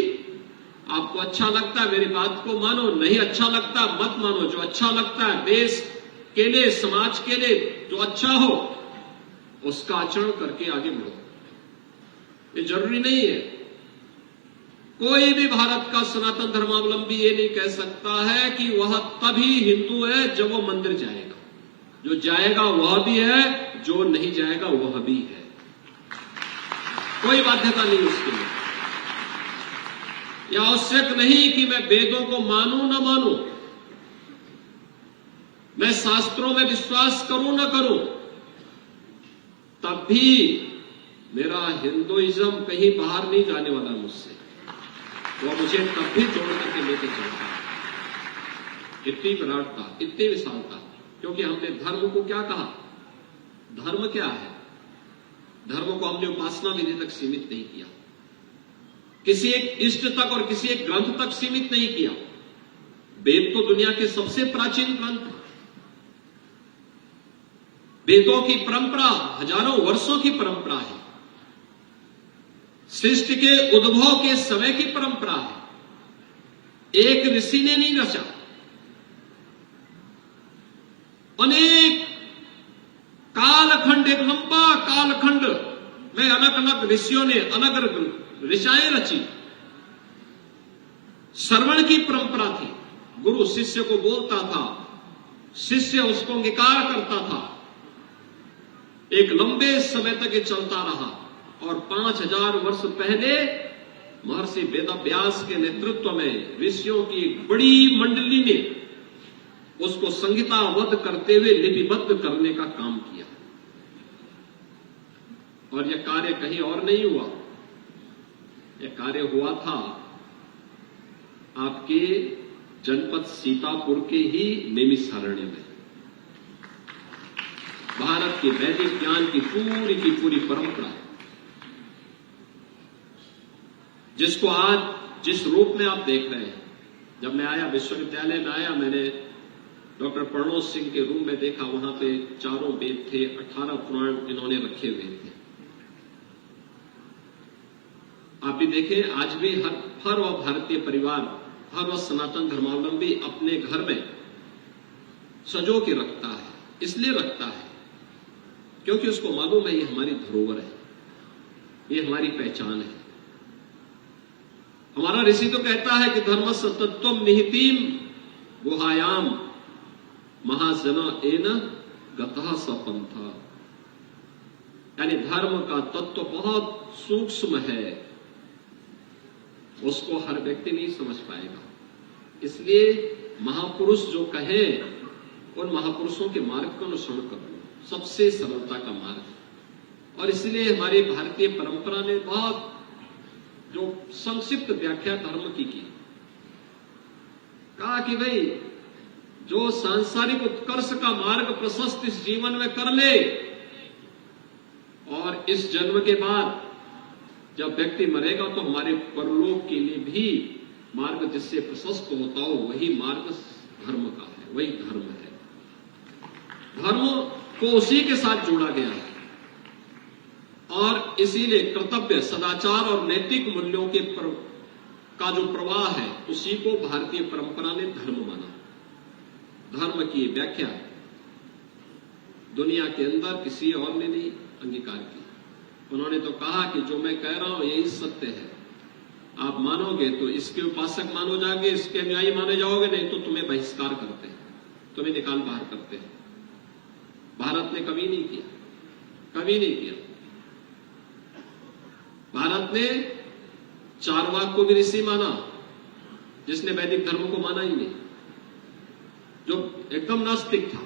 आपको अच्छा लगता है मेरी बात को मानो, नहीं अच्छा लगता मत मानो। जो अच्छा लगता है देश के लिए, समाज के लिए जो अच्छा हो उसका आचरण करके आगे बढ़ो। ये जरूरी नहीं है, कोई भी भारत का सनातन धर्मावलंबी ये नहीं कह सकता है कि वह तभी हिंदू है जब वो मंदिर जाएगा। जो जाएगा वह भी है, जो नहीं जाएगा वह भी है। कोई बाध्यता नहीं उसके लिए। यह आवश्यक नहीं कि मैं वेदों को मानूं न मानूं, मैं शास्त्रों में विश्वास करूं न करूं, तब भी मेरा हिंदुइज्म कहीं बाहर नहीं जाने वाला मुझसे, वह मुझे तब भी जोड़ करके लेके चलता है। इतनी विराटता, इतनी विशालता, क्योंकि हमने धर्म को क्या कहा? धर्म क्या है? धर्म को हमने उपासना विधि तक सीमित नहीं किया, किसी एक इष्ट तक और किसी एक ग्रंथ तक सीमित नहीं किया। वेद तो दुनिया के सबसे प्राचीन ग्रंथ, वेदों की परंपरा हजारों वर्षों की परंपरा है, सृष्टि के उद्भव के समय की परंपरा है। एक ऋषि ने नहीं रचा, अनेक कालखंड, एक लंबा कालखंड में अलग अलग ऋषियों ने अलग अलग ऋचाएं रची। श्रवण की परंपरा थी, गुरु शिष्य को बोलता था, शिष्य उसको अंगीकार करता था। एक लंबे समय तक ये चलता रहा और 5000 वर्ष पहले महर्षि वेदव्यास के नेतृत्व में ऋषियों की एक बड़ी मंडली ने उसको संहिताबद्ध करते हुए लिपिबद्ध करने का काम किया। और यह कार्य कहीं और नहीं हुआ, यह कार्य हुआ था आपके जनपद सीतापुर के ही नैमिषारण्य में। भारत के वैदिक ज्ञान की पूरी परंपरा है, जिसको आज जिस रूप में आप देख रहे हैं। जब मैं आया, विश्वविद्यालय में आया, मैंने डॉक्टर प्रणोद सिंह के रूम में देखा, वहां पे चारों वेद थे, 18 पुराण इन्होंने रखे हुए थे। आप भी देखें, आज भी हर वह भारतीय परिवार, हर वह सनातन धर्मावलंबी अपने घर में सजो के रखता है। इसलिए रखता है क्योंकि उसको मालूम है ये हमारी धरोहर है, ये हमारी पहचान है। हमारा ऋषि तो कहता है कि धर्मस्य तत्त्वम निहितम गुहायाम महाजना एन गतः सपंथा, यानी धर्म का तत्व बहुत सूक्ष्म है, उसको हर व्यक्ति नहीं समझ पाएगा। इसलिए महापुरुष जो कहे, उन महापुरुषों के मार्ग का अनुसरण कर लो, सबसे सरलता का मार्ग। और इसलिए हमारी भारतीय परंपरा ने बहुत जो संक्षिप्त व्याख्या धर्म की कहा कि भाई जो सांसारिक उत्कर्ष का मार्ग प्रशस्त इस जीवन में कर ले, और इस जन्म के बाद जब व्यक्ति मरेगा तो हमारे परलोक के लिए भी मार्ग जिससे प्रशस्त होता हो, वही मार्ग धर्म का है, वही धर्म है। धर्म को उसी के साथ जोड़ा गया है, और इसीलिए कर्तव्य, सदाचार और नैतिक मूल्यों के का जो प्रवाह है, उसी को भारतीय परंपरा ने धर्म माना। धर्म की व्याख्या दुनिया के अंदर किसी और ने नहीं अंगीकार की। उन्होंने तो कहा कि जो मैं कह रहा हूं यही सत्य है, आप मानोगे तो इसके उपासक मानो जाओगे, इसके अनुयायी माने जाओगे, नहीं तो तुम्हें बहिष्कार करते हैं, तुम्हें निकाल बाहर करते हैं। भारत ने कभी नहीं किया, कभी नहीं किया। भारत ने चारवाक को भी ऋषि माना, जिसने वैदिक धर्म को माना ही नहीं, जो एकदम नास्तिक था।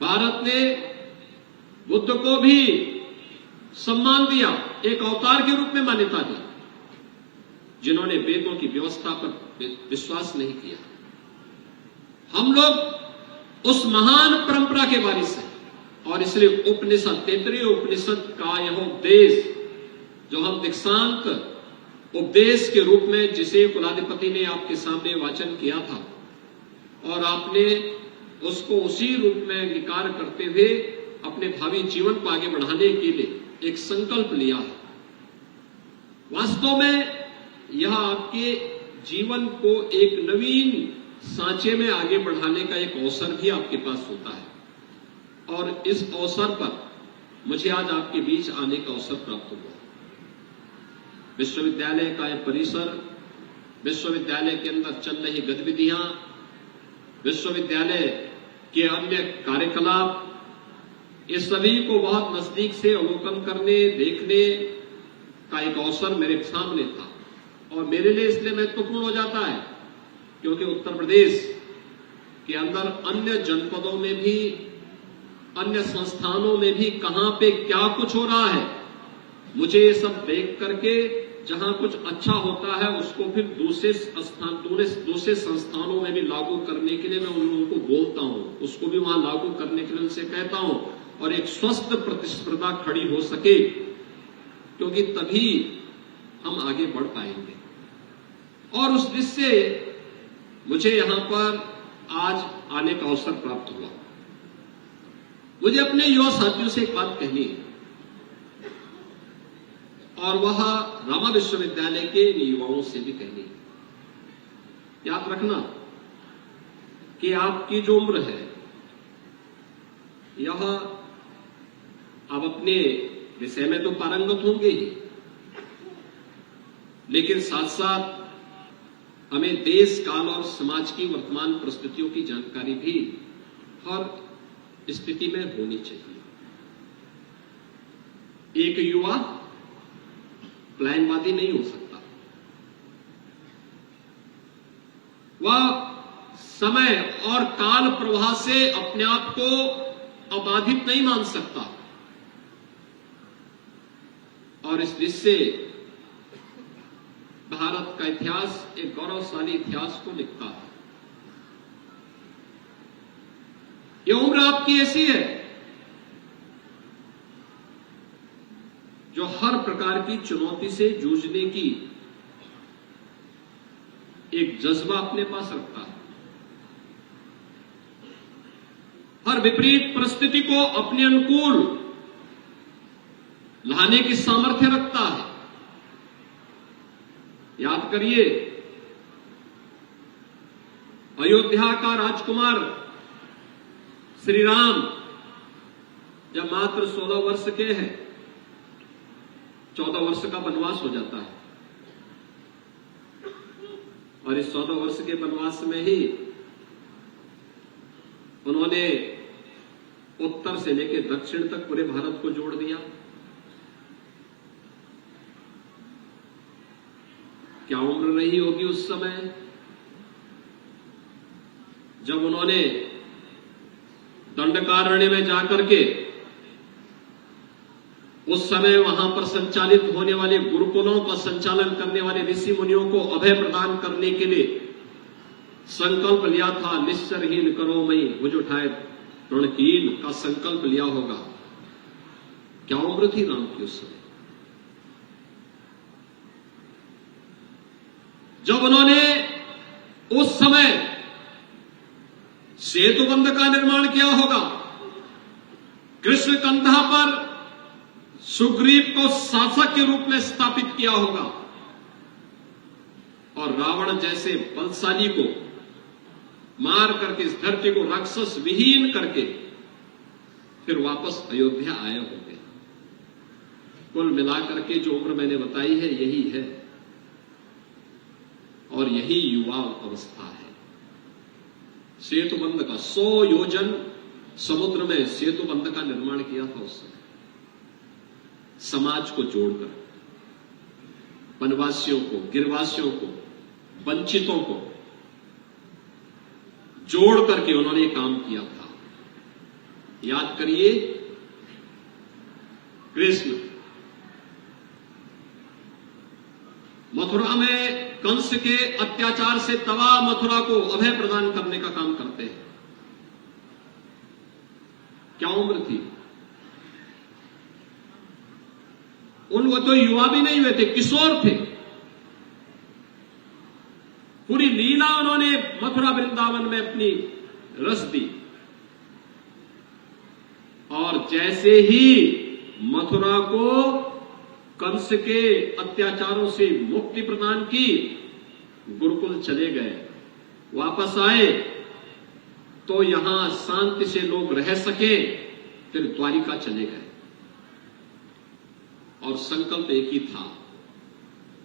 भारत ने बुद्ध को भी सम्मान दिया, एक अवतार के रूप में मान्यता दी, जिन्होंने वेदों की व्यवस्था पर विश्वास नहीं किया। हम लोग उस महान परंपरा के वारिस हैं, और इसलिए उपनिषद, तैत्तिरीय उपनिषद का यह उपदेश जो हम दीक्षांत उपदेश के रूप में, जिसे कुलाधिपति ने आपके सामने वाचन किया था, और आपने उसको उसी रूप में अंगीकार करते हुए अपने भावी जीवन को आगे बढ़ाने के लिए एक संकल्प लिया है। वास्तव में यह आपके जीवन को एक नवीन सांचे में आगे बढ़ाने का एक अवसर भी आपके पास होता है, और इस अवसर पर मुझे आज आपके बीच आने का अवसर प्राप्त हुआ। विश्वविद्यालय का यह परिसर, विश्वविद्यालय के अंदर चल रही गतिविधियां, विश्वविद्यालय के अन्य कार्यकलाप, इस सभी को बहुत नजदीक से अवलोकन करने, देखने का एक अवसर मेरे सामने था। और मेरे लिए इसलिए महत्वपूर्ण हो जाता है क्योंकि उत्तर प्रदेश के अंदर अन्य जनपदों में भी, अन्य संस्थानों में भी कहां पे क्या कुछ हो रहा है, मुझे ये सब देख करके जहां कुछ अच्छा होता है उसको फिर दूसरे संस्थानों में भी लागू करने के लिए मैं उन लोगों को बोलता हूं, उसको भी वहां लागू करने के लिए उनसे कहता हूं, और एक स्वस्थ प्रतिस्पर्धा खड़ी हो सके, क्योंकि तभी हम आगे बढ़ पाएंगे। और उस दृष्टि से मुझे यहां पर आज आने का अवसर प्राप्त हुआ। मुझे अपने युवा साथियों से एक बात कहनी है, और वह रामा विश्वविद्यालय के युवाओं से भी कहनी है। याद रखना कि आपकी जो उम्र है, यह आप अपने विषय में तो पारंगत होंगे ही, लेकिन साथ साथ हमें देश, काल और समाज की वर्तमान परिस्थितियों की जानकारी भी हर स्थिति में होनी चाहिए। एक युवा प्लानवादी नहीं हो सकता, वह समय और काल प्रवाह से अपने आप को अबाधित नहीं मान सकता, और इस दृष्टि से भारत का इतिहास एक गौरवशाली इतिहास को लिखता है। ये उम्र आपकी ऐसी है जो हर प्रकार की चुनौती से जूझने की एक जज्बा अपने पास रखता है, हर विपरीत परिस्थिति को अपने अनुकूल लाने की सामर्थ्य रखता है। याद करिए, अयोध्या का राजकुमार श्री राम जब मात्र 16 वर्ष के हैं, 14 वर्ष का वनवास हो जाता है और इस 14 वर्ष के वनवास में ही उन्होंने उत्तर से लेकर दक्षिण तक पूरे भारत को जोड़ दिया। क्या उम्र रही होगी उस समय जब उन्होंने दंडकारण्य में जाकर के उस समय वहां पर संचालित होने वाले गुरुकुलों का संचालन करने वाले ऋषि मुनियों को अभय प्रदान करने के लिए संकल्प लिया था। निश्चरहीन करो मई भुज उठाए ऋणहीन का संकल्प लिया होगा। क्या उम्र थी राम की उस समय जब उन्होंने उस समय सेतु बंध का निर्माण किया होगा, कृष्ण कंधा पर सुग्रीव को शासक के रूप में स्थापित किया होगा और रावण जैसे बलशाली को मार करके इस धरती को राक्षस विहीन करके फिर वापस अयोध्या आए होंगे। कुल मिलाकर के जो उम्र मैंने बताई है यही है और यही युवा अवस्था है। सेतुबंध का 100 योजन समुद्र में सेतुबंध का निर्माण किया था उस समय, समाज को जोड़कर, वनवासियों को, गिरवासियों को, वंचितों को जोड़ करके उन्होंने काम किया था। याद करिए, कृष्ण मथुरा में कंस के अत्याचार से तबाह मथुरा को अभय प्रदान करने का काम करते हैं। क्या उम्र थी? वो तो युवा भी नहीं हुए थे, किशोर थे। पूरी लीला उन्होंने मथुरा वृंदावन में अपनी रस दी और जैसे ही मथुरा को कंस के अत्याचारों से मुक्ति प्रदान की, गुरुकुल चले गए। वापस आए तो यहां शांति से लोग रह सके, फिर द्वारिका चले गए और संकल्प एक ही था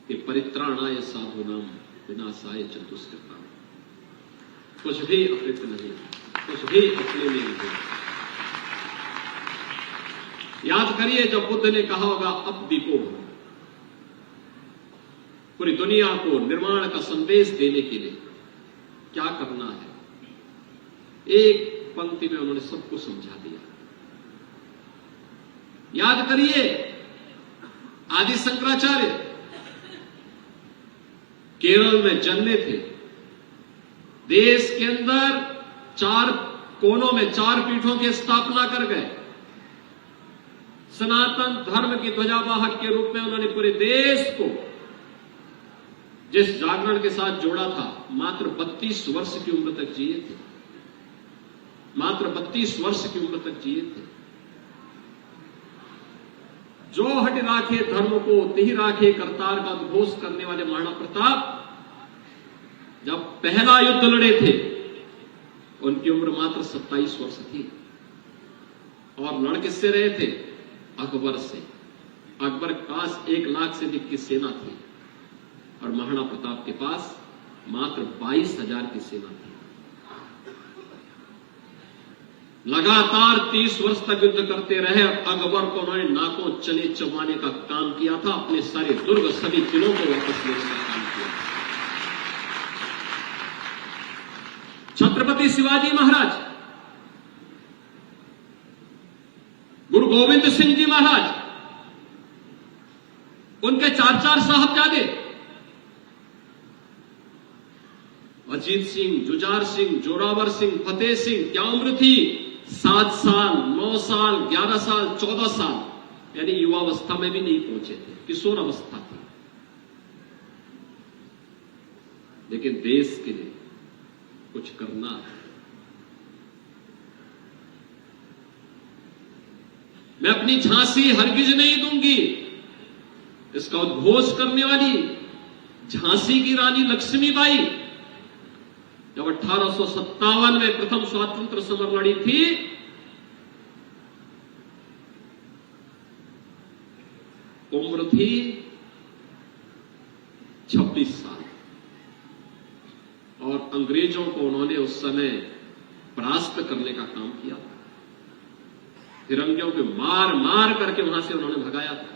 कि परित्राणाय साधूनाम विनाशाय च दुष्कृताम। कुछ भी अकृत नहीं, कुछ भी अपने में नहीं। याद करिए, जब बुद्ध ने कहा होगा अब दीपो भव, पूरी दुनिया को निर्माण का संदेश देने के लिए क्या करना है, एक पंक्ति में उन्होंने सबको समझा दिया। याद करिए, आदि शंकराचार्य केरल में जन्मे थे। देश के अंदर 4 कोनों में 4 पीठों की स्थापना कर गए। सनातन धर्म की ध्वजावाहक के रूप में उन्होंने पूरे देश को जिस जागरण के साथ जोड़ा था, मात्र 32 वर्ष की उम्र तक जिए थे। मात्र 32 वर्ष की उम्र तक जिए थे। जो हट राखे धर्म को तिहि राखे करतार का उद्घोष करने वाले महाराणा प्रताप जब पहला युद्ध लड़े थे, उनकी उम्र मात्र 27 वर्ष थी और लड़ किससे रहे थे? अकबर से। अकबर के पास 1 लाख से अधिक की सेना थी और महाराणा प्रताप के पास मात्र 22,000 की सेना थी। लगातार 30 वर्ष तक युद्ध करते रहे। अकबर को उन्होंने नाकों चने चबाने का काम किया था, अपने सारे दुर्ग सभी किलों को वापस लेने का काम किया। छत्रपति शिवाजी महाराज, गुरु गोविंद सिंह जी महाराज, उनके 4 साहबजादे, अजीत सिंह, जुझार सिंह, जोरावर सिंह, फतेह सिंह, क्या उम्र थी? 7 साल, 9 साल, 11 साल, 14 साल यानी युवावस्था में भी नहीं पहुंचे थे, किशोर अवस्था थी। लेकिन देश के लिए कुछ करना है। मैं अपनी झांसी हरगिज नहीं दूंगी। इसका उद्घोष करने वाली झांसी की रानी लक्ष्मीबाई जब 1857 में प्रथम स्वातंत्र समर लड़ी थी, उम्र थी 26 साल और अंग्रेजों को उन्होंने उस समय परास्त करने का काम किया था। फिरंगियों को मार मार करके वहां से उन्होंने भगाया था।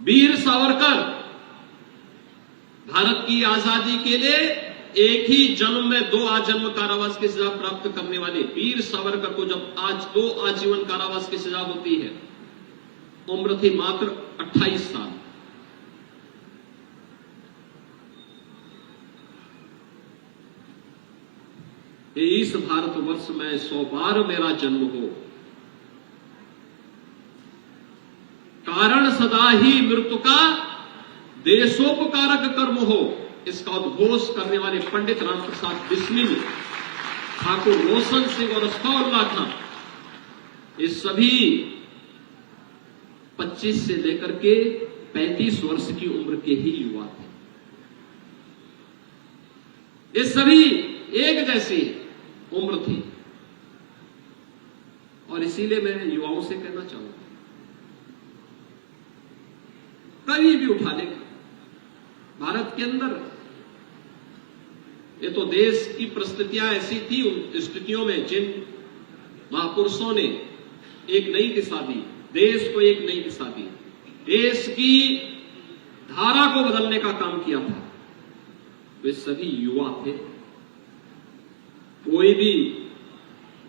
वीर सावरकर भारत की आजादी के लिए एक ही जन्म में 2 आजन्म कारावास की सजा प्राप्त करने वाले वीर सावरकर को जब आज 2 आजीवन कारावास की सजा होती है, उम्र थी मात्र 28 साल। इस भारतवर्ष में 100 बार मेरा जन्म हो, कारण सदा ही मृत्यु का देशोपकारक कर्म हो, इसका उद्घोष करने वाले पंडित राम प्रसाद बिस्मिल, ठाकुर रोशन सिंह और अस्फाउल्लाह खां, ये सभी 25 से लेकर के 35 वर्ष की उम्र के ही युवा थे। ये सभी एक जैसी उम्र थी और इसीलिए मैं युवाओं से कहना चाहूंगा, कहीं भी उठा लेगा भारत के अंदर। ये तो देश की परिस्थितियां ऐसी थी, उन स्थितियों में जिन महापुरुषों ने एक नई दिशा दी, देश को एक नई दिशा दी, देश की धारा को बदलने का काम किया था, वे सभी युवा थे। कोई भी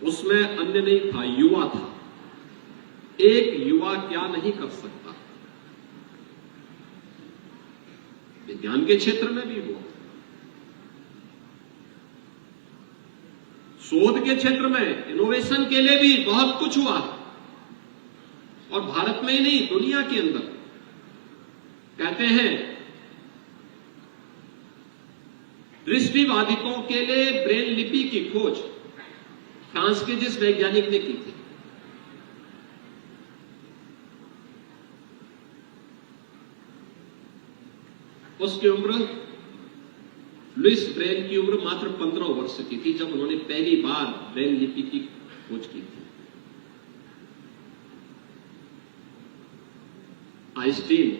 उसमें अन्य नहीं था, युवा था। एक युवा क्या नहीं कर सकता। विज्ञान के क्षेत्र में भी हुआ, शोध के क्षेत्र में, इनोवेशन के लिए भी बहुत कुछ हुआ और भारत में ही नहीं दुनिया के अंदर। कहते हैं दृष्टिबाधितों के लिए ब्रेन लिपि की खोज फ्रांस के जिस वैज्ञानिक ने की थी, उसकी उम्र, लुइस ब्रेल की उम्र मात्र 15 वर्ष की थी जब उन्होंने पहली बार ब्रेल लिपि की खोज की थी। आइंस्टीन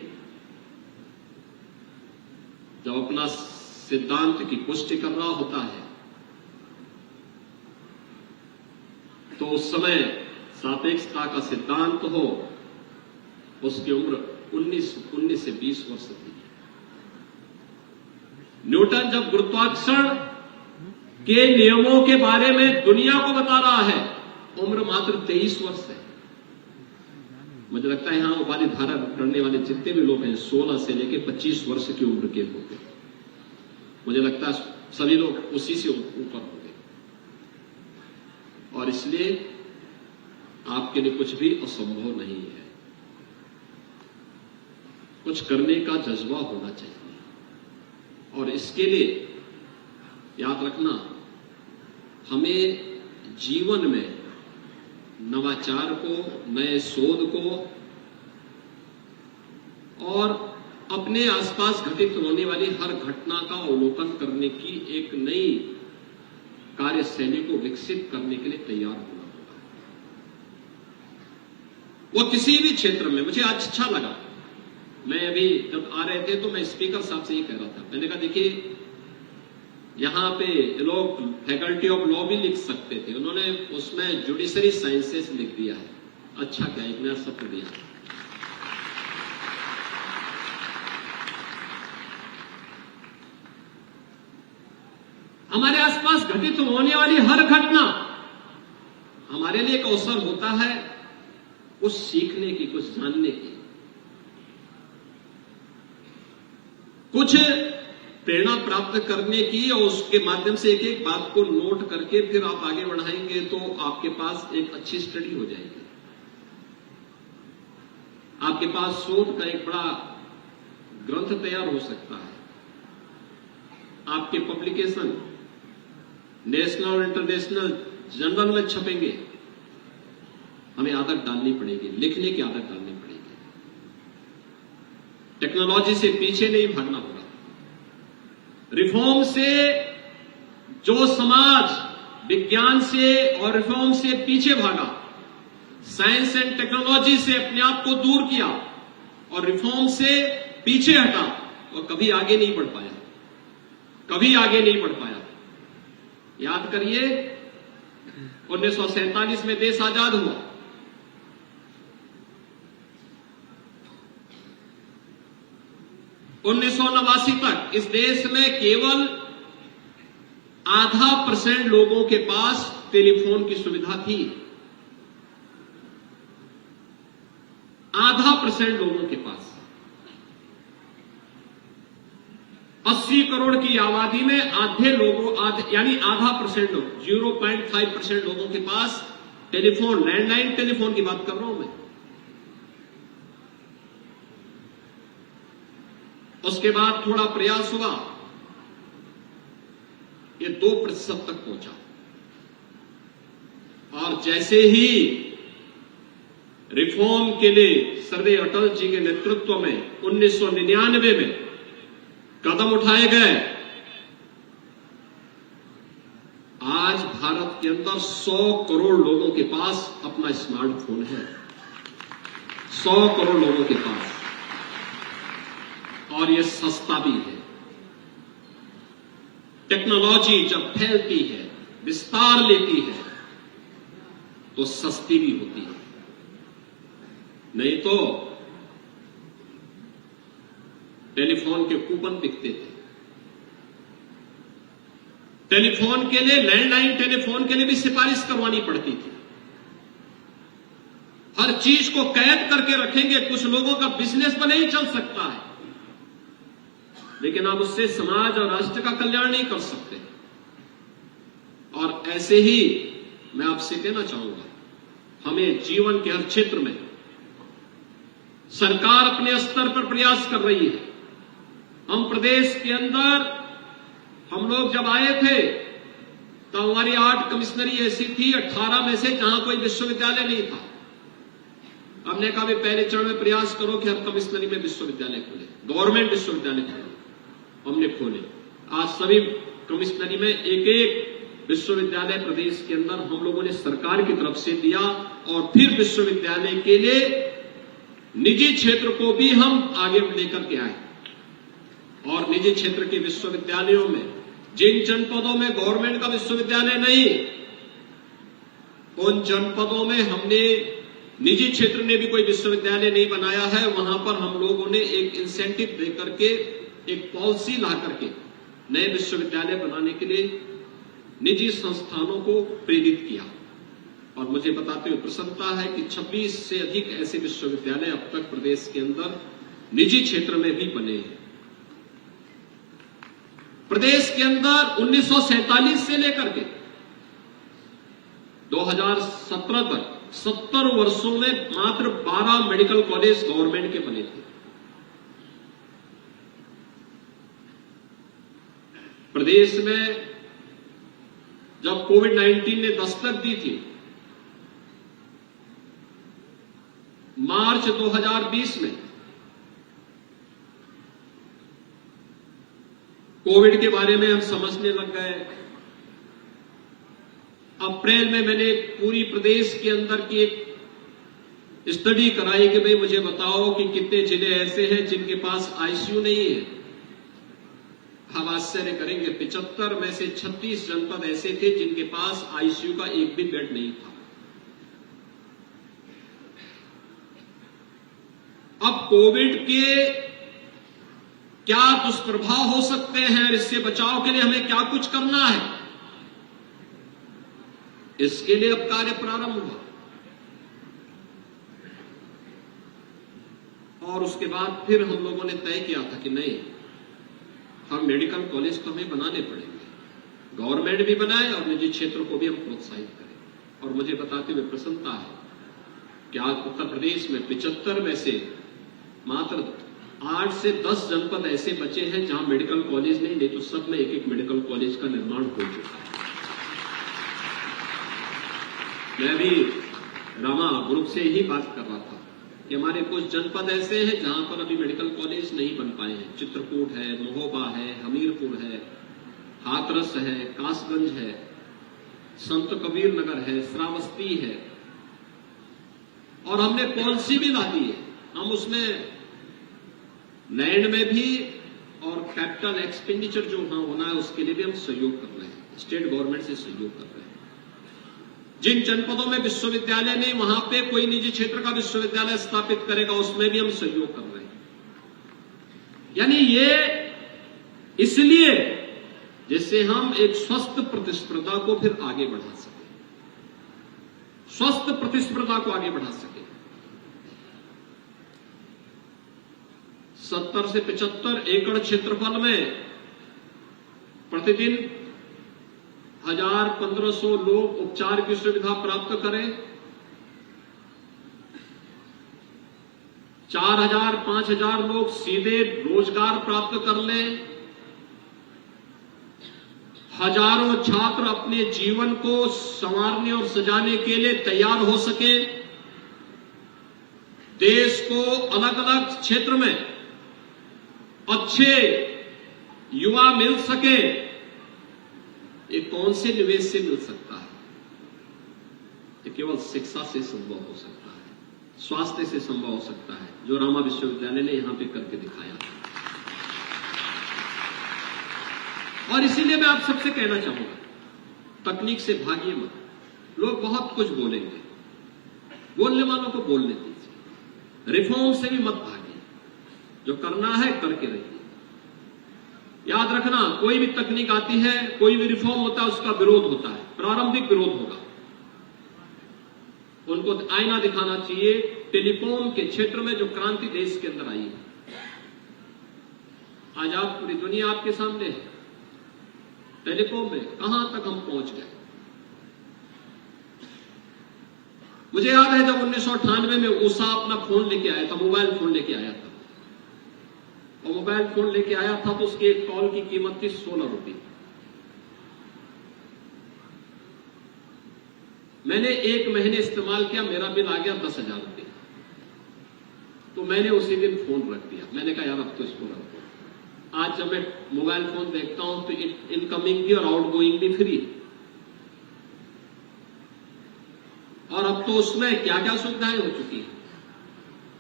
जब अपना सिद्धांत की पुष्टि कर रहा होता है तो उस समय सापेक्षता का सिद्धांत हो, उसकी उम्र 19 से 20 वर्ष थी। न्यूटन जब गुरुत्वाकर्षण के नियमों के बारे में दुनिया को बता रहा है, उम्र मात्र 23 वर्ष है। मुझे लगता है यहां उपाधि धारा करने वाले जितने भी लोग हैं 16 से लेकर 25 वर्ष की उम्र के होंगे। मुझे लगता है सभी लोग उसी से ऊपर होंगे और इसलिए आपके लिए कुछ भी असंभव नहीं है। कुछ करने का जज्बा होना चाहिए और इसके लिए याद रखना, हमें जीवन में नवाचार को, नए शोध को और अपने आसपास घटित होने वाली हर घटना का अवलोकन करने की एक नई कार्यशैली को विकसित करने के लिए तैयार होना होगा। वो किसी भी क्षेत्र में। मुझे आज अच्छा लगा, मैं अभी जब आ रहे थे तो मैं स्पीकर साहब से ये कह रहा था, मैंने कहा देखिए यहां पे लोग फैकल्टी ऑफ लॉ भी लिख सकते थे, उन्होंने उसमें जुडिशरी साइंसेस लिख दिया है। अच्छा क्या, एक नया शब्द दिया। हमारे आसपास घटित होने वाली हर घटना हमारे लिए एक अवसर होता है कुछ सीखने की, कुछ जानने की, कुछ प्रेरणा प्राप्त करने की और उसके माध्यम से एक एक बात को नोट करके फिर आप आगे बढ़ाएंगे तो आपके पास एक अच्छी स्टडी हो जाएगी। आपके पास शोध का एक बड़ा ग्रंथ तैयार हो सकता है। आपके पब्लिकेशन नेशनल और इंटरनेशनल जर्नल में छपेंगे। हमें आदत डालनी पड़ेगी, लिखने की आदत डालनी पड़ेगी। टेक्नोलॉजी से पीछे नहीं भागना होगा। रिफॉर्म से जो समाज विज्ञान से और रिफॉर्म से पीछे भागा, साइंस एंड टेक्नोलॉजी से अपने आप को दूर किया और रिफॉर्म से पीछे हटा, वो कभी आगे नहीं बढ़ पाया, कभी आगे नहीं बढ़ पाया। याद करिए 1947 में देश आजाद हुआ। उन्नीस तक इस देश में केवल 0.5% लोगों के पास टेलीफोन की सुविधा थी। 0.5% लोगों के पास। 80 करोड़ की आबादी में आधे लोगों यानी 0.5% लोग 0.5% लोगों के पास टेलीफोन, लैंडलाइन टेलीफोन की बात कर रहा हूं मैं। उसके बाद थोड़ा प्रयास हुआ, ये 2% तक पहुंचा और जैसे ही रिफॉर्म के लिए सर्दार अटल जी के नेतृत्व में 1999 में कदम उठाए गए, आज भारत के अंदर 100 करोड़ लोगों के पास अपना स्मार्टफोन है। 100 करोड़ लोगों के पास, और ये सस्ता भी है। टेक्नोलॉजी जब फैलती है, विस्तार लेती है, तो सस्ती भी होती है। नहीं तो टेलीफोन के कूपन बिकते थे। टेलीफोन के लिए, लैंडलाइन टेलीफोन के लिए भी सिफारिश करवानी पड़ती थी। हर चीज को कैद करके रखेंगे, कुछ लोगों का बिजनेस भले ही चल सकता है, लेकिन आप उससे समाज और राष्ट्र का कल्याण नहीं कर सकते। और ऐसे ही मैं आपसे कहना चाहूंगा, हमें जीवन के हर क्षेत्र में सरकार अपने स्तर पर प्रयास कर रही है। हम प्रदेश के अंदर, हम लोग जब आए थे तो हमारी 8 कमिश्नरी ऐसी थी 18 में से जहां कोई विश्वविद्यालय नहीं था। हमने कहा भी पहले चरण में प्रयास करो कि हर कमिश्नरी में विश्वविद्यालय खोले, गवर्नमेंट विश्वविद्यालय खोले। हमने खोले। आज सभी कमिश्नरी में एक एक विश्वविद्यालय प्रदेश के अंदर हम लोगों ने सरकार की तरफ से दिया और फिर विश्वविद्यालय के लिए निजी क्षेत्र को भी हम आगे लेकर के आए। और निजी क्षेत्र के विश्वविद्यालयों में जिन जनपदों में गवर्नमेंट का विश्वविद्यालय नहीं, उन जनपदों में हमने, निजी क्षेत्र ने भी कोई विश्वविद्यालय नहीं बनाया है, वहां पर हम लोगों ने एक इंसेंटिव देकर के, एक पॉलिसी ला करके नए विश्वविद्यालय बनाने के लिए निजी संस्थानों को प्रेरित किया। और मुझे बताते हुए प्रसन्नता है कि 26 से अधिक ऐसे विश्वविद्यालय अब तक प्रदेश के अंदर निजी क्षेत्र में भी बने हैं। प्रदेश के अंदर 1947 से लेकर के 2017 तक 70 वर्षों में मात्र 12 मेडिकल कॉलेज गवर्नमेंट के बने थे। प्रदेश में जब कोविड-19 ने दस्तक दी थी, मार्च 2020 में कोविड के बारे में हम समझने लग गए। अप्रैल में मैंने पूरी प्रदेश के अंदर की एक स्टडी कराई कि भाई मुझे बताओ कि कितने जिले ऐसे हैं जिनके पास आईसीयू नहीं है। हम आश्चर्य करेंगे, 75 में से 36 जनपद ऐसे थे जिनके पास आईसीयू का एक भी बेड नहीं था। अब कोविड के क्या दुष्प्रभाव हो सकते हैं, इससे बचाव के लिए हमें क्या कुछ करना है, इसके लिए अब कार्य प्रारंभ हुआ। और उसके बाद फिर हम लोगों ने तय किया था कि नहीं, हम मेडिकल कॉलेज तो हमें बनाने पड़ेंगे, गवर्नमेंट भी बनाए और निजी क्षेत्र को भी हम प्रोत्साहित करें। और मुझे बताते हुए प्रसन्नता है कि आज उत्तर प्रदेश में 75 में से मात्र 8 से 10 जनपद ऐसे बचे हैं जहां मेडिकल कॉलेज नहीं तो सब में एक मेडिकल कॉलेज का निर्माण हो चुका है। मैं भी रामा ग्रुप से ही बात कर रहा था कि हमारे कुछ जनपद ऐसे हैं जहां पर अभी मेडिकल कॉलेज नहीं बन पाए हैं। चित्रकूट है, महोबा है, हमीरपुर है, हाथरस है, कासगंज है, संत कबीर नगर है, श्रावस्ती है। और हमने पॉलिसी भी ला दी है, हम उसमें लैंड में भी और कैपिटल एक्सपेंडिचर जो वहां होना है उसके लिए भी हम सहयोग कर रहे हैं, स्टेट गवर्नमेंट से सहयोग कर रहे हैं। जिन जनपदों में विश्वविद्यालय नहीं वहां पे कोई निजी क्षेत्र का विश्वविद्यालय स्थापित करेगा, उसमें भी हम सहयोग कर रहे हैं। यानी ये इसलिए जिससे हम एक स्वस्थ प्रतिस्पर्धा को फिर आगे बढ़ा सके, स्वस्थ प्रतिस्पर्धा को आगे बढ़ा सके। 70 से 75 एकड़ क्षेत्रफल में प्रतिदिन 1000-1500 लोग उपचार की सुविधा प्राप्त करें, 4000-5000 लोग सीधे रोजगार प्राप्त कर लें, हजारों छात्र अपने जीवन को संवारने और सजाने के लिए तैयार हो सके, देश को अलग अलग क्षेत्र में अच्छे युवा मिल सके। ये कौन से निवेश से मिल सकता है? ये केवल शिक्षा से संभव हो सकता है, स्वास्थ्य से संभव हो सकता है, जो रामा विश्वविद्यालय ने यहां पे करके दिखाया। और इसीलिए मैं आप सबसे कहना चाहूंगा, तकनीक से भागिए मत। लोग बहुत कुछ बोलेंगे, बोलने वालों को बोलने दीजिए, रिफॉर्म से भी मत भागिए, जो करना है करके रहिए। याद रखना, कोई भी तकनीक आती है, कोई भी रिफॉर्म होता है, उसका विरोध होता है, प्रारंभिक विरोध होगा। उनको आईना दिखाना चाहिए टेलीकॉम के क्षेत्र में जो क्रांति देश के अंदर आई है। आज आप पूरी दुनिया आपके सामने है, टेलीकॉम में कहां तक हम पहुंच गए। मुझे याद है जब 1998 में उषा अपना फोन लेके आया था, मोबाइल फोन लेके आया था, और मोबाइल फोन लेके आया था तो उसकी एक कॉल की कीमत थी 16 रुपये। मैंने 1 महीने इस्तेमाल किया, मेरा बिल आ गया 10,000 रुपये। तो मैंने उसी दिन फोन रख दिया। मैंने कहा यार अब तो इसको रख दो। आज जब मैं मोबाइल फोन देखता हूं तो इनकमिंग भी और आउटगोइंग भी फ्री, और अब तो उसमें क्या क्या सुविधाएं हो चुकी हैं।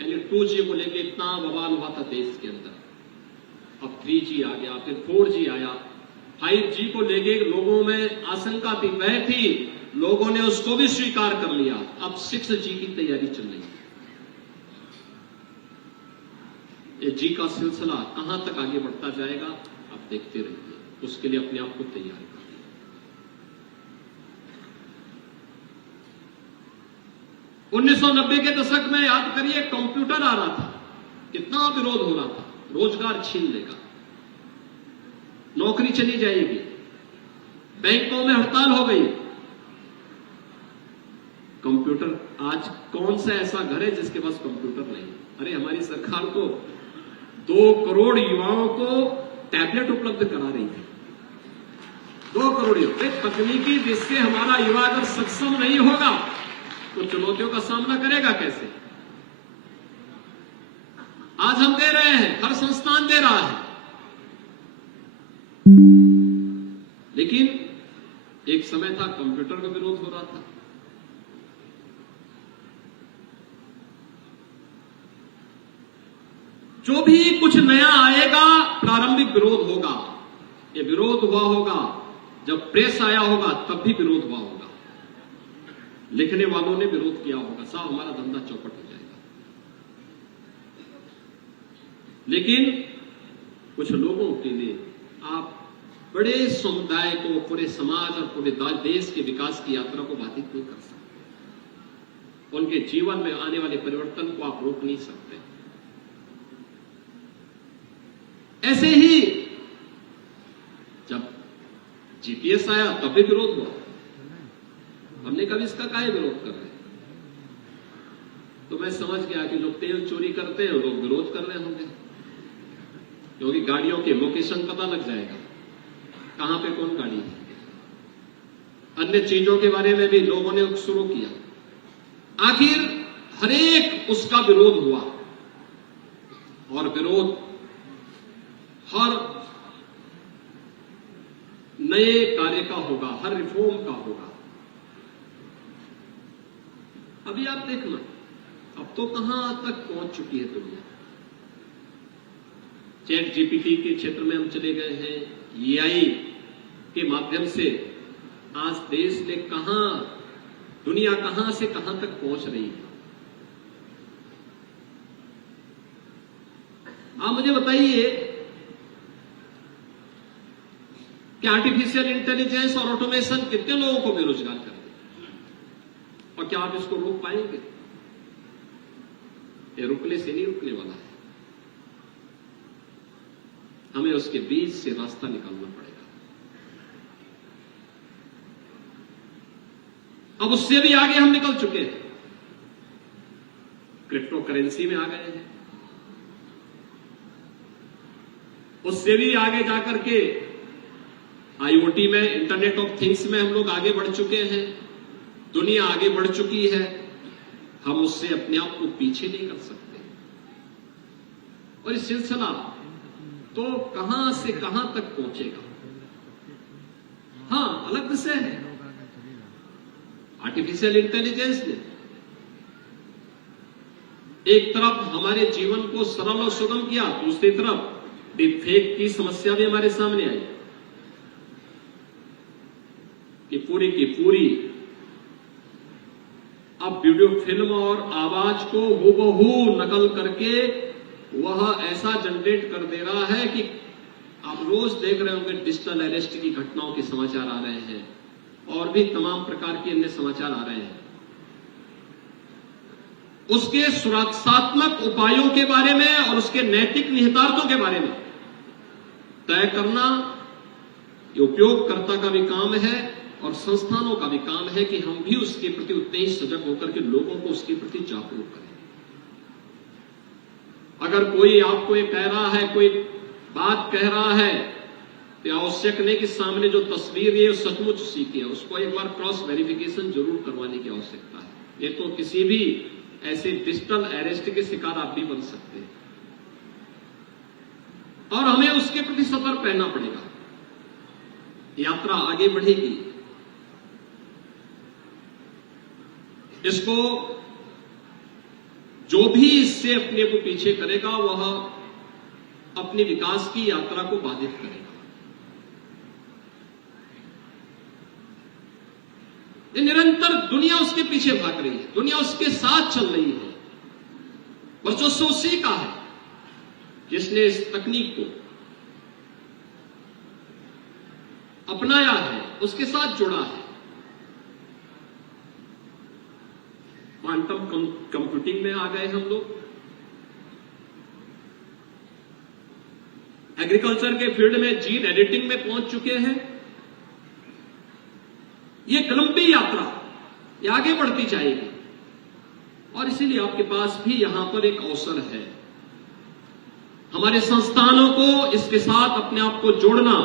यानी 2G को लेके इतना बवाल हुआ था देश के अंदर, अब 3G आ गया, फिर 4G आया, 5G को लेके लोगों में आशंका थी, वह थी, लोगों ने उसको भी स्वीकार कर लिया। अब 6G की तैयारी चल रही है। ये जी का सिलसिला कहां तक आगे बढ़ता जाएगा आप देखते रहिए, उसके लिए अपने आप को तैयार करिए। 1990 के दशक में याद करिए, कंप्यूटर आ रहा था, कितना विरोध हो रहा था, रोजगार छीन लेगा, नौकरी चली जाएगी, बैंकों में हड़ताल हो गई। कंप्यूटर, आज कौन सा ऐसा घर है जिसके पास कंप्यूटर नहीं? अरे हमारी सरकार को 2 करोड़ युवाओं को टैबलेट उपलब्ध करा रही है। 2 करोड़ युवा, तकनीकी जिससे हमारा युवा अगर सक्षम नहीं होगा तो चुनौतियों का सामना करेगा कैसे? आज हम दे रहे हैं, हर संस्थान दे रहा है, लेकिन एक समय था कंप्यूटर का विरोध हो रहा था। जो भी कुछ नया आएगा प्रारंभिक विरोध होगा। ये विरोध हुआ होगा जब प्रेस आया होगा, तब भी विरोध हुआ होगा, लिखने वालों ने विरोध किया होगा, साहब हमारा धंधा चौपट हो जाएगा। लेकिन कुछ लोगों के लिए आप बड़े समुदाय को, पूरे समाज और पूरे देश के विकास की यात्रा को बाधित नहीं कर सकते। उनके जीवन में आने वाले परिवर्तन को आप रोक नहीं सकते। ऐसे ही केस आया तब भी विरोध हुआ। हमने कभी इसका काहे विरोध कर रहे हैं? तो मैं समझ गया कि जो तेल चोरी करते हैं वो लोग विरोध कर रहे होंगे, क्योंकि गाड़ियों के लोकेशन पता लग जाएगा कहां पे कौन गाड़ी है। अन्य चीजों के बारे में भी लोगों ने शुरू किया। आखिर हरेक उसका विरोध हुआ, और विरोध हर नए कार्य का होगा, हर रिफॉर्म का होगा। अभी आप देखना, अब तो कहां तक पहुंच चुकी है दुनिया। चैट जीपीटी के क्षेत्र में हम चले गए हैं, एआई के माध्यम से आज देश में दुनिया कहां से कहां तक पहुंच रही है। आप मुझे बताइए कि आर्टिफिशियल इंटेलिजेंस और ऑटोमेशन कितने लोगों को बेरोजगार कर देगा, और क्या आप इसको रोक पाएंगे? ये रुकने से नहीं रुकने वाला है। हमें उसके बीच से रास्ता निकालना पड़ेगा। अब उससे भी आगे हम निकल चुके हैं, क्रिप्टो करेंसी में आ गए हैं। उससे भी आगे जाकर के आईओटी में, इंटरनेट ऑफ थिंग्स में हम लोग आगे बढ़ चुके हैं। दुनिया आगे बढ़ चुकी है, हम उससे अपने आप को पीछे नहीं कर सकते। और ये सिलसिला तो कहां से कहां तक पहुंचेगा। हां, अलग विषय है। आर्टिफिशियल इंटेलिजेंस ने एक तरफ हमारे जीवन को सरल और सुगम किया, दूसरी तरफ डीप फेक की समस्या भी हमारे सामने आई कि पूरी की पूरी अब वीडियो फिल्म और आवाज को हूबहू नकल करके वह ऐसा जनरेट कर दे रहा है कि आप रोज देख रहे होंगे डिजिटल अरेस्ट की घटनाओं के समाचार आ रहे हैं, और भी तमाम प्रकार के अन्य समाचार आ रहे हैं। उसके सुरक्षात्मक उपायों के बारे में और उसके नैतिक निहितार्थों के बारे में तय करना ये उपयोगकर्ता का भी काम है और संस्थानों का भी काम है कि हम भी उसके प्रति उतने ही सजग होकर के लोगों को उसके प्रति जागरूक करें। अगर कोई आपको ये कह रहा है, कोई बात कह रहा है, तो आवश्यक नहीं कि सामने जो तस्वीर है सचमुच उसी की है, उसको एक बार क्रॉस वेरिफिकेशन जरूर करवाने की आवश्यकता है। ये तो किसी भी ऐसे डिजिटल अरेस्ट के शिकार आप भी बन सकते हैं, और हमें उसके प्रति सतर्क रहना पड़ेगा। यात्रा आगे बढ़ेगी, इसको जो भी इससे अपने को पीछे करेगा वह अपनी विकास की यात्रा को बाधित करेगा। ये निरंतर दुनिया उसके पीछे भाग रही है, दुनिया उसके साथ चल रही है, वर्चस्व उसी का है जिसने इस तकनीक को अपनाया है, उसके साथ जुड़ा है। क्वांटम कंप्यूटिंग में आ गए हम लोग, एग्रीकल्चर के फील्ड में जीन एडिटिंग में पहुंच चुके हैं। ये एक लंबी यात्रा, ये आगे बढ़ती जाएगी, और इसीलिए आपके पास भी यहां पर एक अवसर है हमारे संस्थानों को इसके साथ अपने आप को जोड़ना,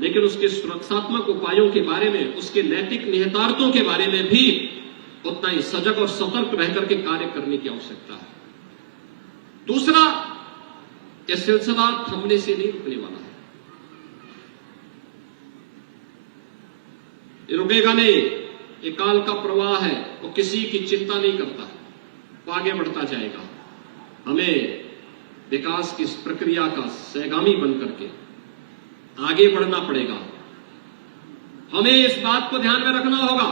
लेकिन उसके सुरक्षात्मक उपायों के बारे में, उसके नैतिक निहितार्थों के बारे में भी उतना ही सजग और सतर्क रहकर के कार्य करने की आवश्यकता है। दूसरा, यह सिलसिला थमने से नहीं रुकने वाला है, ये रुकेगा नहीं। ये काल का प्रवाह है, वो किसी की चिंता नहीं करता, वो आगे बढ़ता जाएगा। हमें विकास की इस प्रक्रिया का सहगामी बनकर के आगे बढ़ना पड़ेगा। हमें इस बात को ध्यान में रखना होगा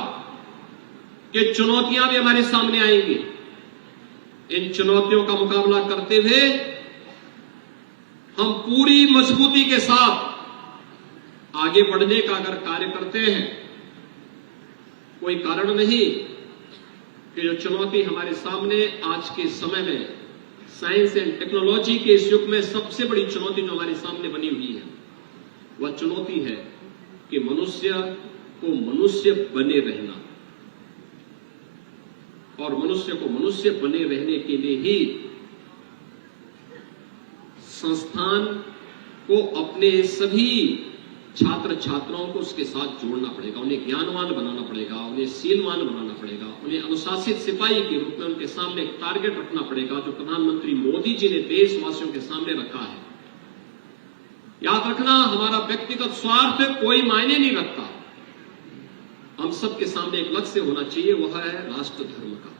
कि चुनौतियां भी हमारे सामने आएंगी। इन चुनौतियों का मुकाबला करते हुए हम पूरी मजबूती के साथ आगे बढ़ने का अगर कार्य करते हैं, कोई कारण नहीं कि जो चुनौती हमारे सामने आज के समय में साइंस एंड टेक्नोलॉजी के इस युग में सबसे बड़ी चुनौती जो हमारे सामने बनी हुई है, वह चुनौती है कि मनुष्य को मनुष्य बने रहना और मनुष्य को मनुष्य बने रहने के लिए ही संस्थान को अपने सभी छात्र छात्राओं को उसके साथ जोड़ना पड़ेगा, उन्हें ज्ञानवान बनाना पड़ेगा, उन्हें शीलवान बनाना पड़ेगा, उन्हें अनुशासित सिपाही के रूप में उनके सामने एक टारगेट रखना पड़ेगा जो प्रधानमंत्री मोदी जी ने देशवासियों के सामने रखा है। याद रखना, हमारा व्यक्तिगत स्वार्थ कोई मायने नहीं रखता। हम सबके सामने एक लक्ष्य होना चाहिए, वह है राष्ट्र धर्म का।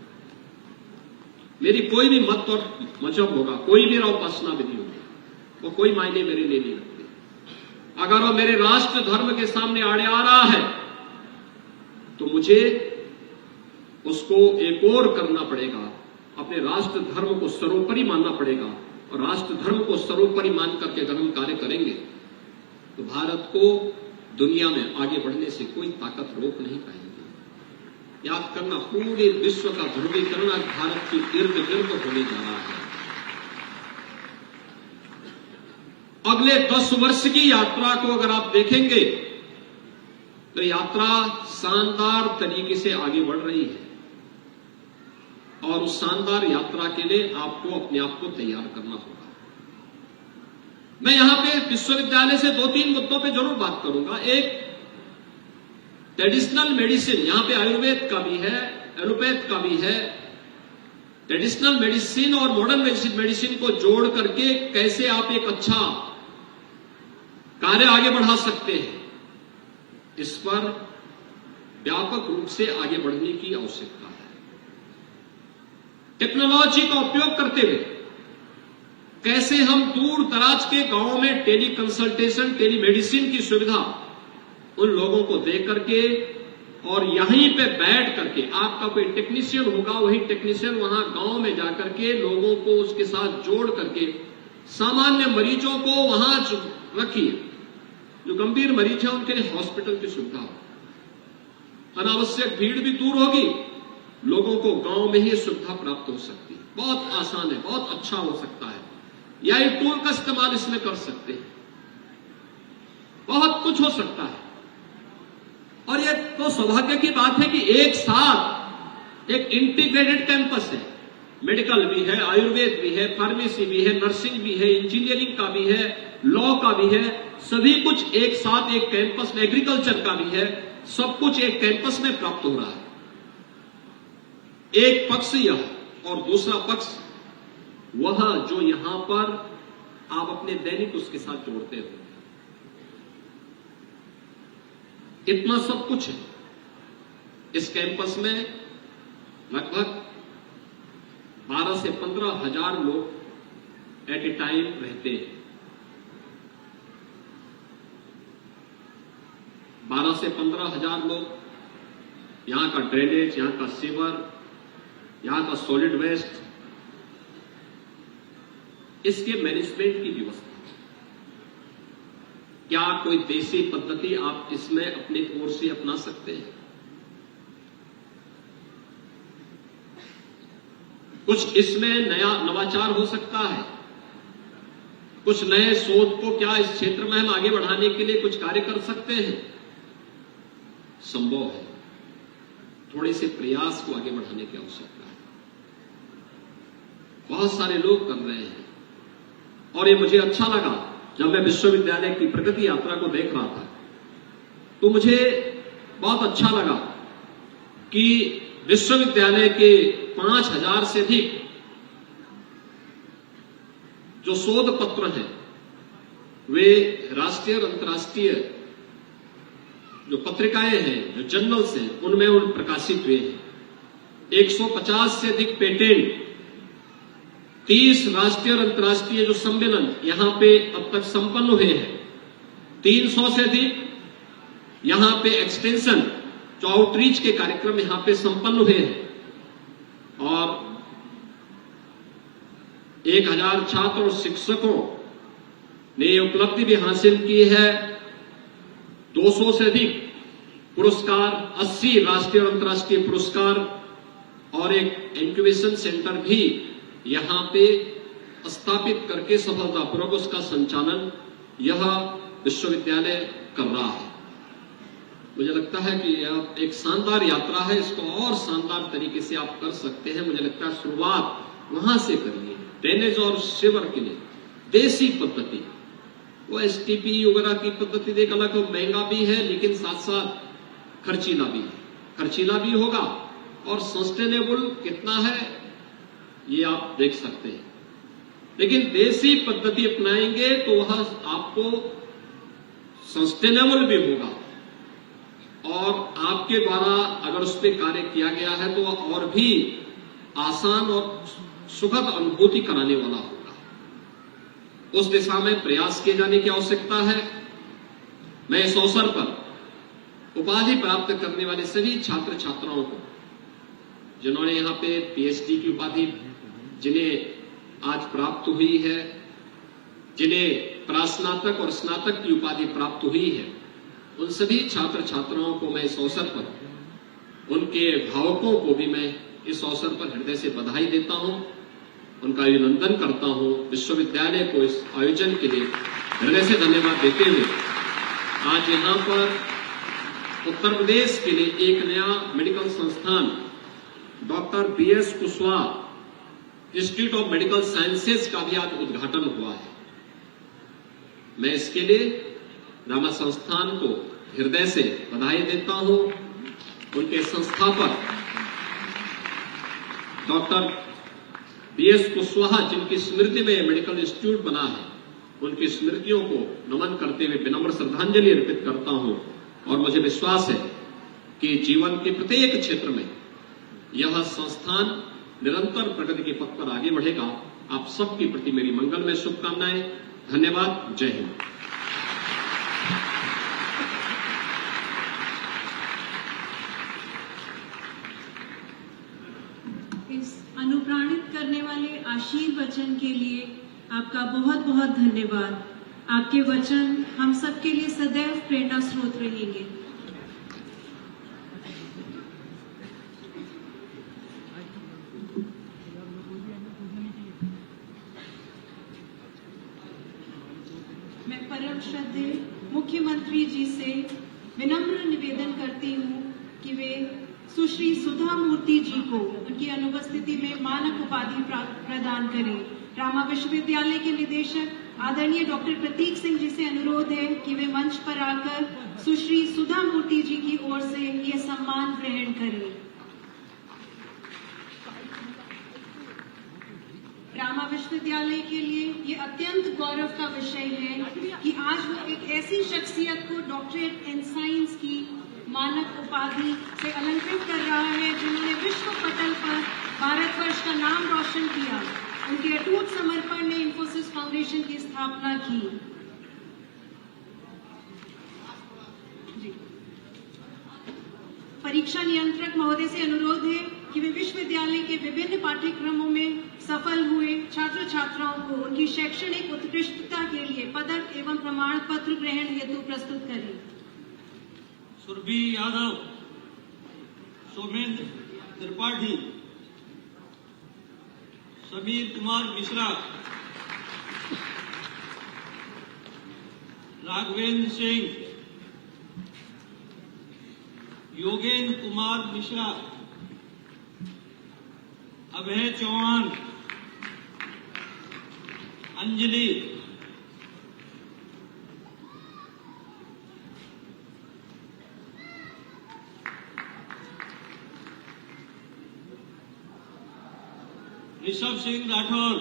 मेरी कोई भी मत और मजहब होगा, कोई मेरा उपासना विधि होगी, वो कोई मायने मेरे लिए नहीं रखती। अगर वो मेरे राष्ट्र धर्म के सामने आड़े आ रहा है तो मुझे उसको एक और करना पड़ेगा, अपने राष्ट्र धर्म को सर्वोपरि मानना पड़ेगा। और राष्ट्र धर्म को सर्वोपरि मान करके अगर हम कार्य करेंगे तो भारत को दुनिया में आगे बढ़ने से कोई ताकत रोक नहीं पाएगी। याद करना, पूरे विश्व का ध्रुवीकरण आज भारत के इर्द गिर्द होने जा रहा है। अगले 10 वर्ष की यात्रा को अगर आप देखेंगे तो यात्रा शानदार तरीके से आगे बढ़ रही है और उस शानदार यात्रा के लिए आपको अपने आप को तैयार करना होगा। मैं यहां पे विश्वविद्यालय से 2-3 मुद्दों पे जरूर बात करूंगा। एक, ट्रेडिशनल मेडिसिन, यहां पे आयुर्वेद का भी है, एलोपैथ का भी है। ट्रेडिशनल मेडिसिन और मॉडर्न मेडिसिन को जोड़ करके कैसे आप एक अच्छा कार्य आगे बढ़ा सकते हैं, इस पर व्यापक रूप से आगे बढ़ने की आवश्यकता है। टेक्नोलॉजी का उपयोग करते हुए कैसे हम दूर दराज के गांवों में टेली कंसल्टेशन, टेली मेडिसिन की सुविधा उन लोगों को दे करके और यहीं पे बैठ करके, आपका कोई टेक्नीशियन होगा, वही टेक्नीशियन वहां गांव में जाकर के लोगों को उसके साथ जोड़ करके सामान्य मरीजों को वहां रखिए। जो गंभीर मरीज है उनके लिए हॉस्पिटल की सुविधा हो, अनावश्यक भीड़ भी दूर होगी, लोगों को गांव में ही सुविधा प्राप्त हो सकती है। बहुत आसान है, बहुत अच्छा हो सकता है। या ये टूल का इस्तेमाल इसमें कर सकते हैं, बहुत कुछ हो सकता है। और ये तो सौभाग्य की बात है कि एक साथ एक इंटीग्रेटेड कैंपस है, मेडिकल भी है, आयुर्वेद भी है, फार्मेसी भी है, नर्सिंग भी है, इंजीनियरिंग का भी है, लॉ का भी है, सभी कुछ एक साथ एक कैंपस में, एग्रीकल्चर का भी है, सब कुछ एक कैंपस में प्राप्त हो रहा है। एक पक्ष यह और दूसरा पक्ष वह जो यहां पर आप अपने दैनिक उसके साथ जोड़ते हो। इतना सब कुछ है इस कैंपस में। लगभग 12 से 15 हजार लोग एट ए टाइम रहते हैं। 12 से 15 हजार लोग, यहां का ड्रेनेज, यहां का सीवर, यहां का सॉलिड वेस्ट, इसके मैनेजमेंट की व्यवस्था। क्या कोई देसी पद्धति आप इसमें अपनी ओर से अपना सकते हैं? कुछ इसमें नया नवाचार हो सकता है, कुछ नए शोध को क्या इस क्षेत्र में हम आगे बढ़ाने के लिए कुछ कार्य कर सकते हैं? संभव है। थोड़े से प्रयास को आगे बढ़ाने की आवश्यकता है। बहुत सारे लोग कर रहे हैं और ये मुझे अच्छा लगा। जब मैं विश्वविद्यालय की प्रगति यात्रा को देख रहा था तो मुझे बहुत अच्छा लगा कि विश्वविद्यालय के 5000 से अधिक जो शोध पत्र हैं वे राष्ट्रीय और अंतर्राष्ट्रीय जो पत्रिकाएं हैं, जो जर्नल्स हैं, उनमें उन प्रकाशित हुए हैं। 150 से अधिक पेटेंट, 30 राष्ट्रीय और अंतर्राष्ट्रीय जो सम्मेलन यहां पे अब तक संपन्न हुए हैं, 300 से अधिक यहां पे एक्सटेंशन जो आउटरीच के कार्यक्रम यहां पे संपन्न हुए हैं और 1000 छात्र और शिक्षकों ने उपलब्धि भी हासिल की है। 200 से अधिक पुरस्कार, 80 राष्ट्रीय और अंतर्राष्ट्रीय पुरस्कार और एक इंक्यूबेशन सेंटर भी यहां पे स्थापित करके सफलतापूर्वक उसका संचालन यह विश्वविद्यालय कर रहा है। मुझे लगता है कि यह एक शानदार यात्रा है, इसको और शानदार तरीके से आप कर सकते हैं। मुझे लगता है शुरुआत वहां से करिए। ड्रेनेज और सीवर के लिए देसी पद्धति, वो एसटीपी वगैरह की पद्धति देख अलग महंगा भी है, लेकिन साथ साथ खर्चीला भी है। खर्चीला भी होगा और सस्टेनेबल कितना है ये आप देख सकते हैं। लेकिन देसी पद्धति अपनाएंगे तो वह आपको सस्टेनेबल भी होगा और आपके द्वारा अगर उस पर कार्य किया गया है तो वह और भी आसान और सुखद अनुभूति कराने वाला होगा। उस दिशा में प्रयास किए जाने की आवश्यकता है। मैं इस अवसर पर उपाधि प्राप्त करने वाले सभी छात्र छात्राओं को, जिन्होंने यहाँ पे पीएचडी की उपाधि जिन्हें आज प्राप्त हुई है, जिन्हें प्रास्नातक और स्नातक की उपाधि प्राप्त हुई है, उन सभी छात्र छात्राओं को मैं इस अवसर पर, उनके भावकों को भी मैं इस अवसर पर हृदय से बधाई देता हूं, उनका अभिनंदन करता हूं। विश्वविद्यालय को इस आयोजन के लिए हृदय से धन्यवाद देते हुए आज यहां पर उत्तर प्रदेश के लिए एक नया मेडिकल संस्थान doctor BS Kushwaha institute of medical sciences का भी आज उद्घाटन हुआ है। मैं इसके लिए रामा संस्थान को हृदय से बधाई देता हूं। उनके संस्थापक डॉक्टर बीएस कुशवाहा, जिनकी स्मृति में मेडिकल इंस्टीट्यूट बना है, उनकी स्मृतियों को नमन करते हुए विनम्र श्रद्धांजलि अर्पित करता हूं और मुझे विश्वास है कि जीवन के प्रत्येक क्षेत्र में यह संस्थान निरंतर प्रगति के पथ पर आगे बढ़ेगा। आप सबके प्रति मेरी मंगलमय शुभकामनाएं। धन्यवाद। जय हिंद। इस अनुप्राणित करने वाले आशीर्वचन के लिए आपका बहुत बहुत धन्यवाद। आपके वचन हम सबके लिए सदैव प्रेरणा स्रोत रहेंगे। मैं परम श्रद्धेय मुख्यमंत्री जी से विनम्र निवेदन करती हूँ कि वे सुश्री सुधा मूर्ति जी को उनकी अनुपस्थिति में मानक उपाधि प्रदान करें। रामा विश्वविद्यालय के निदेशक आदरणीय डॉक्टर प्रतीक सिंह जी से अनुरोध है कि वे मंच पर आकर सुश्री सुधा मूर्ति जी की ओर से ये सम्मान ग्रहण करें। रामा विश्वविद्यालय के लिए ये अत्यंत गौरव का विषय है कि आज वो एक ऐसी शख्सियत को डॉक्टरेट इन साइंस की मानक उपाधि से अलंकृत कर रहा है जिन्होंने विश्व पटल पर भारतवर्ष का नाम रोशन किया। उनके अटूट समर्पण ने इंफोसिस फाउंडेशन की स्थापना की। परीक्षा नियंत्रक महोदय से अनुरोध है कि वे विश्वविद्यालय के विभिन्न पाठ्यक्रमों में सफल हुए छात्र छात्राओं को उनकी शैक्षणिक उत्कृष्टता के लिए पदक एवं प्रमाण पत्र ग्रहण हेतु प्रस्तुत करें। सुरभि यादव, सोमेंद्र त्रिपाठी, समीर कुमार मिश्रा, राघवेंद्र सिंह, योगेंद्र कुमार मिश्रा, अभय चौहान, अंजलि, ऋषभ सिंह राठौर,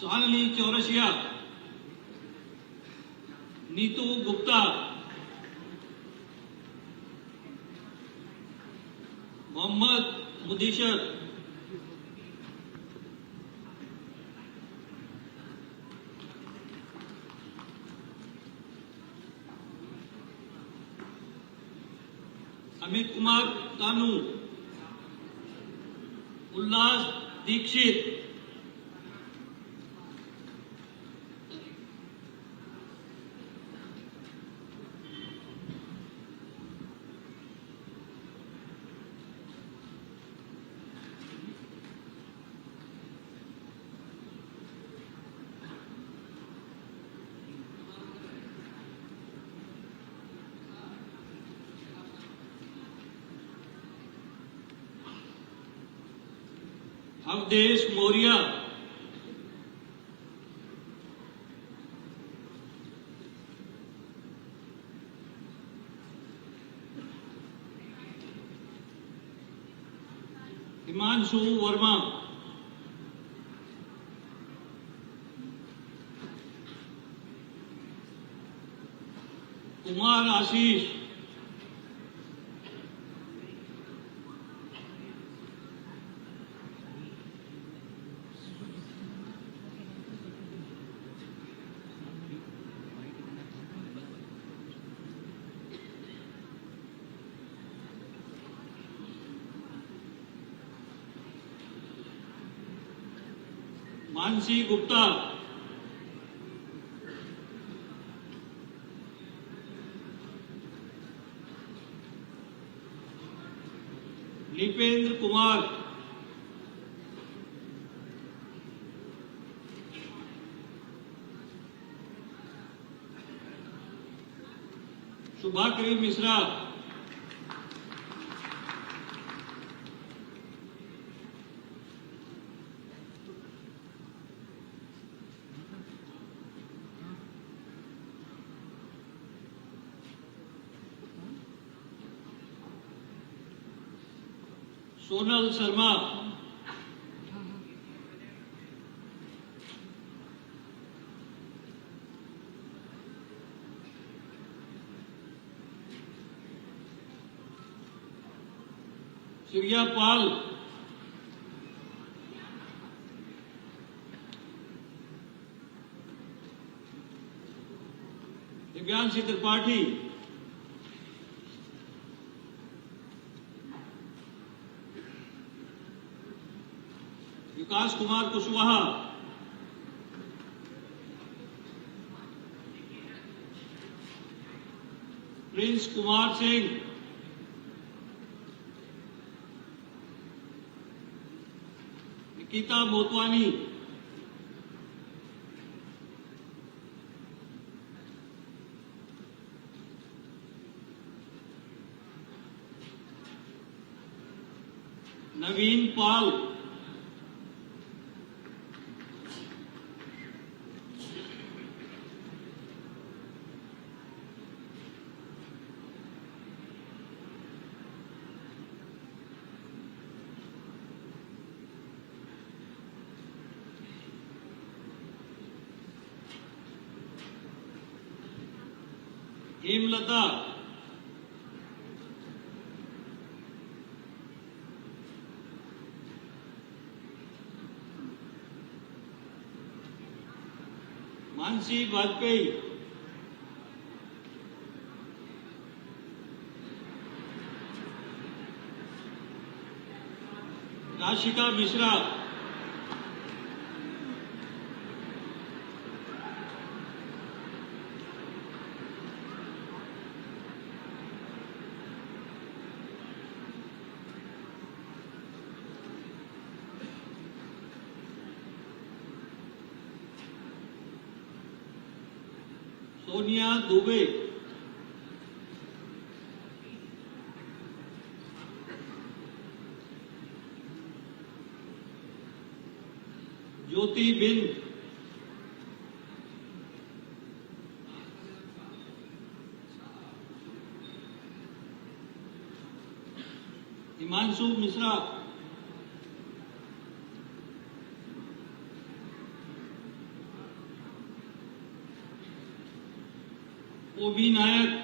शालिनी चौरसिया, नीतू गुप्ता, मोहम्मद मुदीशर, अमित कुमार कानू, उल्लास दीक्षित, अवधेश मौर्य, हिमांशु वर्मा, कुमार आशीष, मानसी गुप्ता, दीपेंद्र कुमार, शुभाकरी मिश्रा, सोनल शर्मा, श्रिया पाल, दिव्यांशी त्रिपाठी, विकास कुमार कुशवाहा, प्रिंस कुमार सिंह, निकिता मोतवानी, नवीन पाल, हेमलता, मानसी वाजपेयी, राशिका मिश्रा, सोनिया दुबे, ज्योति बिंद, हिमांशु मिश्रा, ओबी नायक,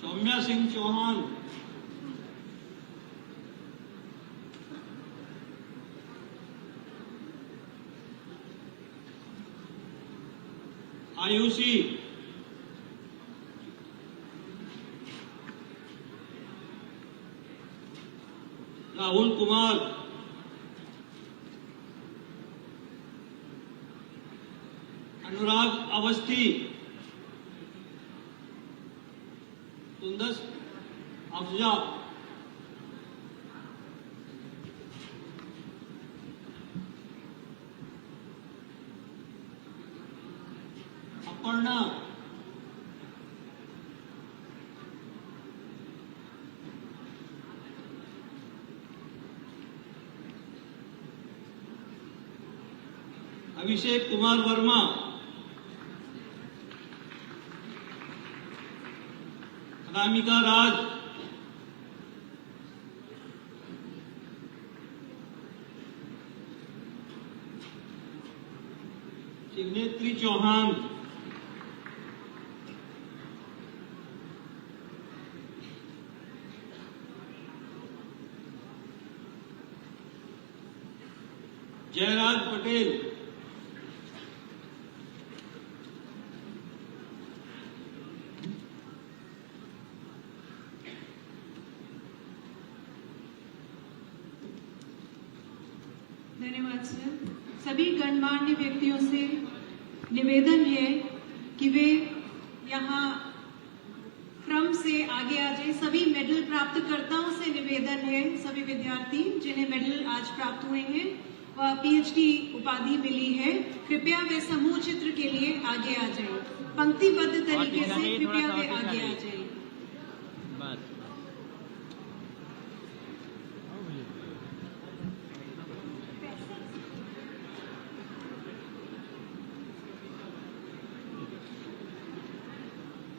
सौम्या सिंह चौहान, आयुषी, राहुल कुमार, अनुराग अवस्थी, सुंदर अफजा, अपर्णा, अभिषेक कुमार वर्मा, अनामिका राज, चिग्नेत्री चौहान, जयराज पटेल, धन्यवाद सर। सभी गणमान्य व्यक्तियों से निवेदन है कि वे यहाँ क्रम से आगे आ जाए। सभी मेडल प्राप्तकर्ताओं से निवेदन है, सभी विद्यार्थी जिन्हें मेडल आज प्राप्त हुए हैं व पीएचडी उपाधि मिली है, कृपया वे समूह चित्र के लिए आगे आ जाए। पंक्तिबद्ध तरीके से कृपया वे आगे आ जाए।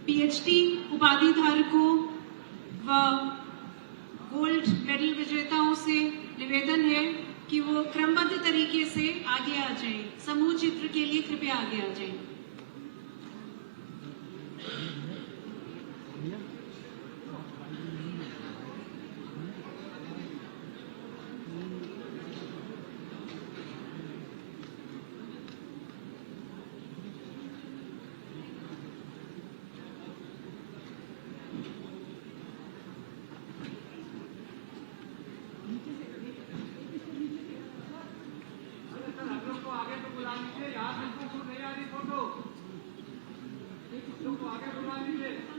पीएचडी उपाधि धारकों व गोल्ड मेडल विजेताओं से निवेदन है कि वो क्रमबद्ध तरीके से आगे आ जाएं। समूह चित्र के लिए कृपया आगे आ जाएं। आगे बुला लीजिए।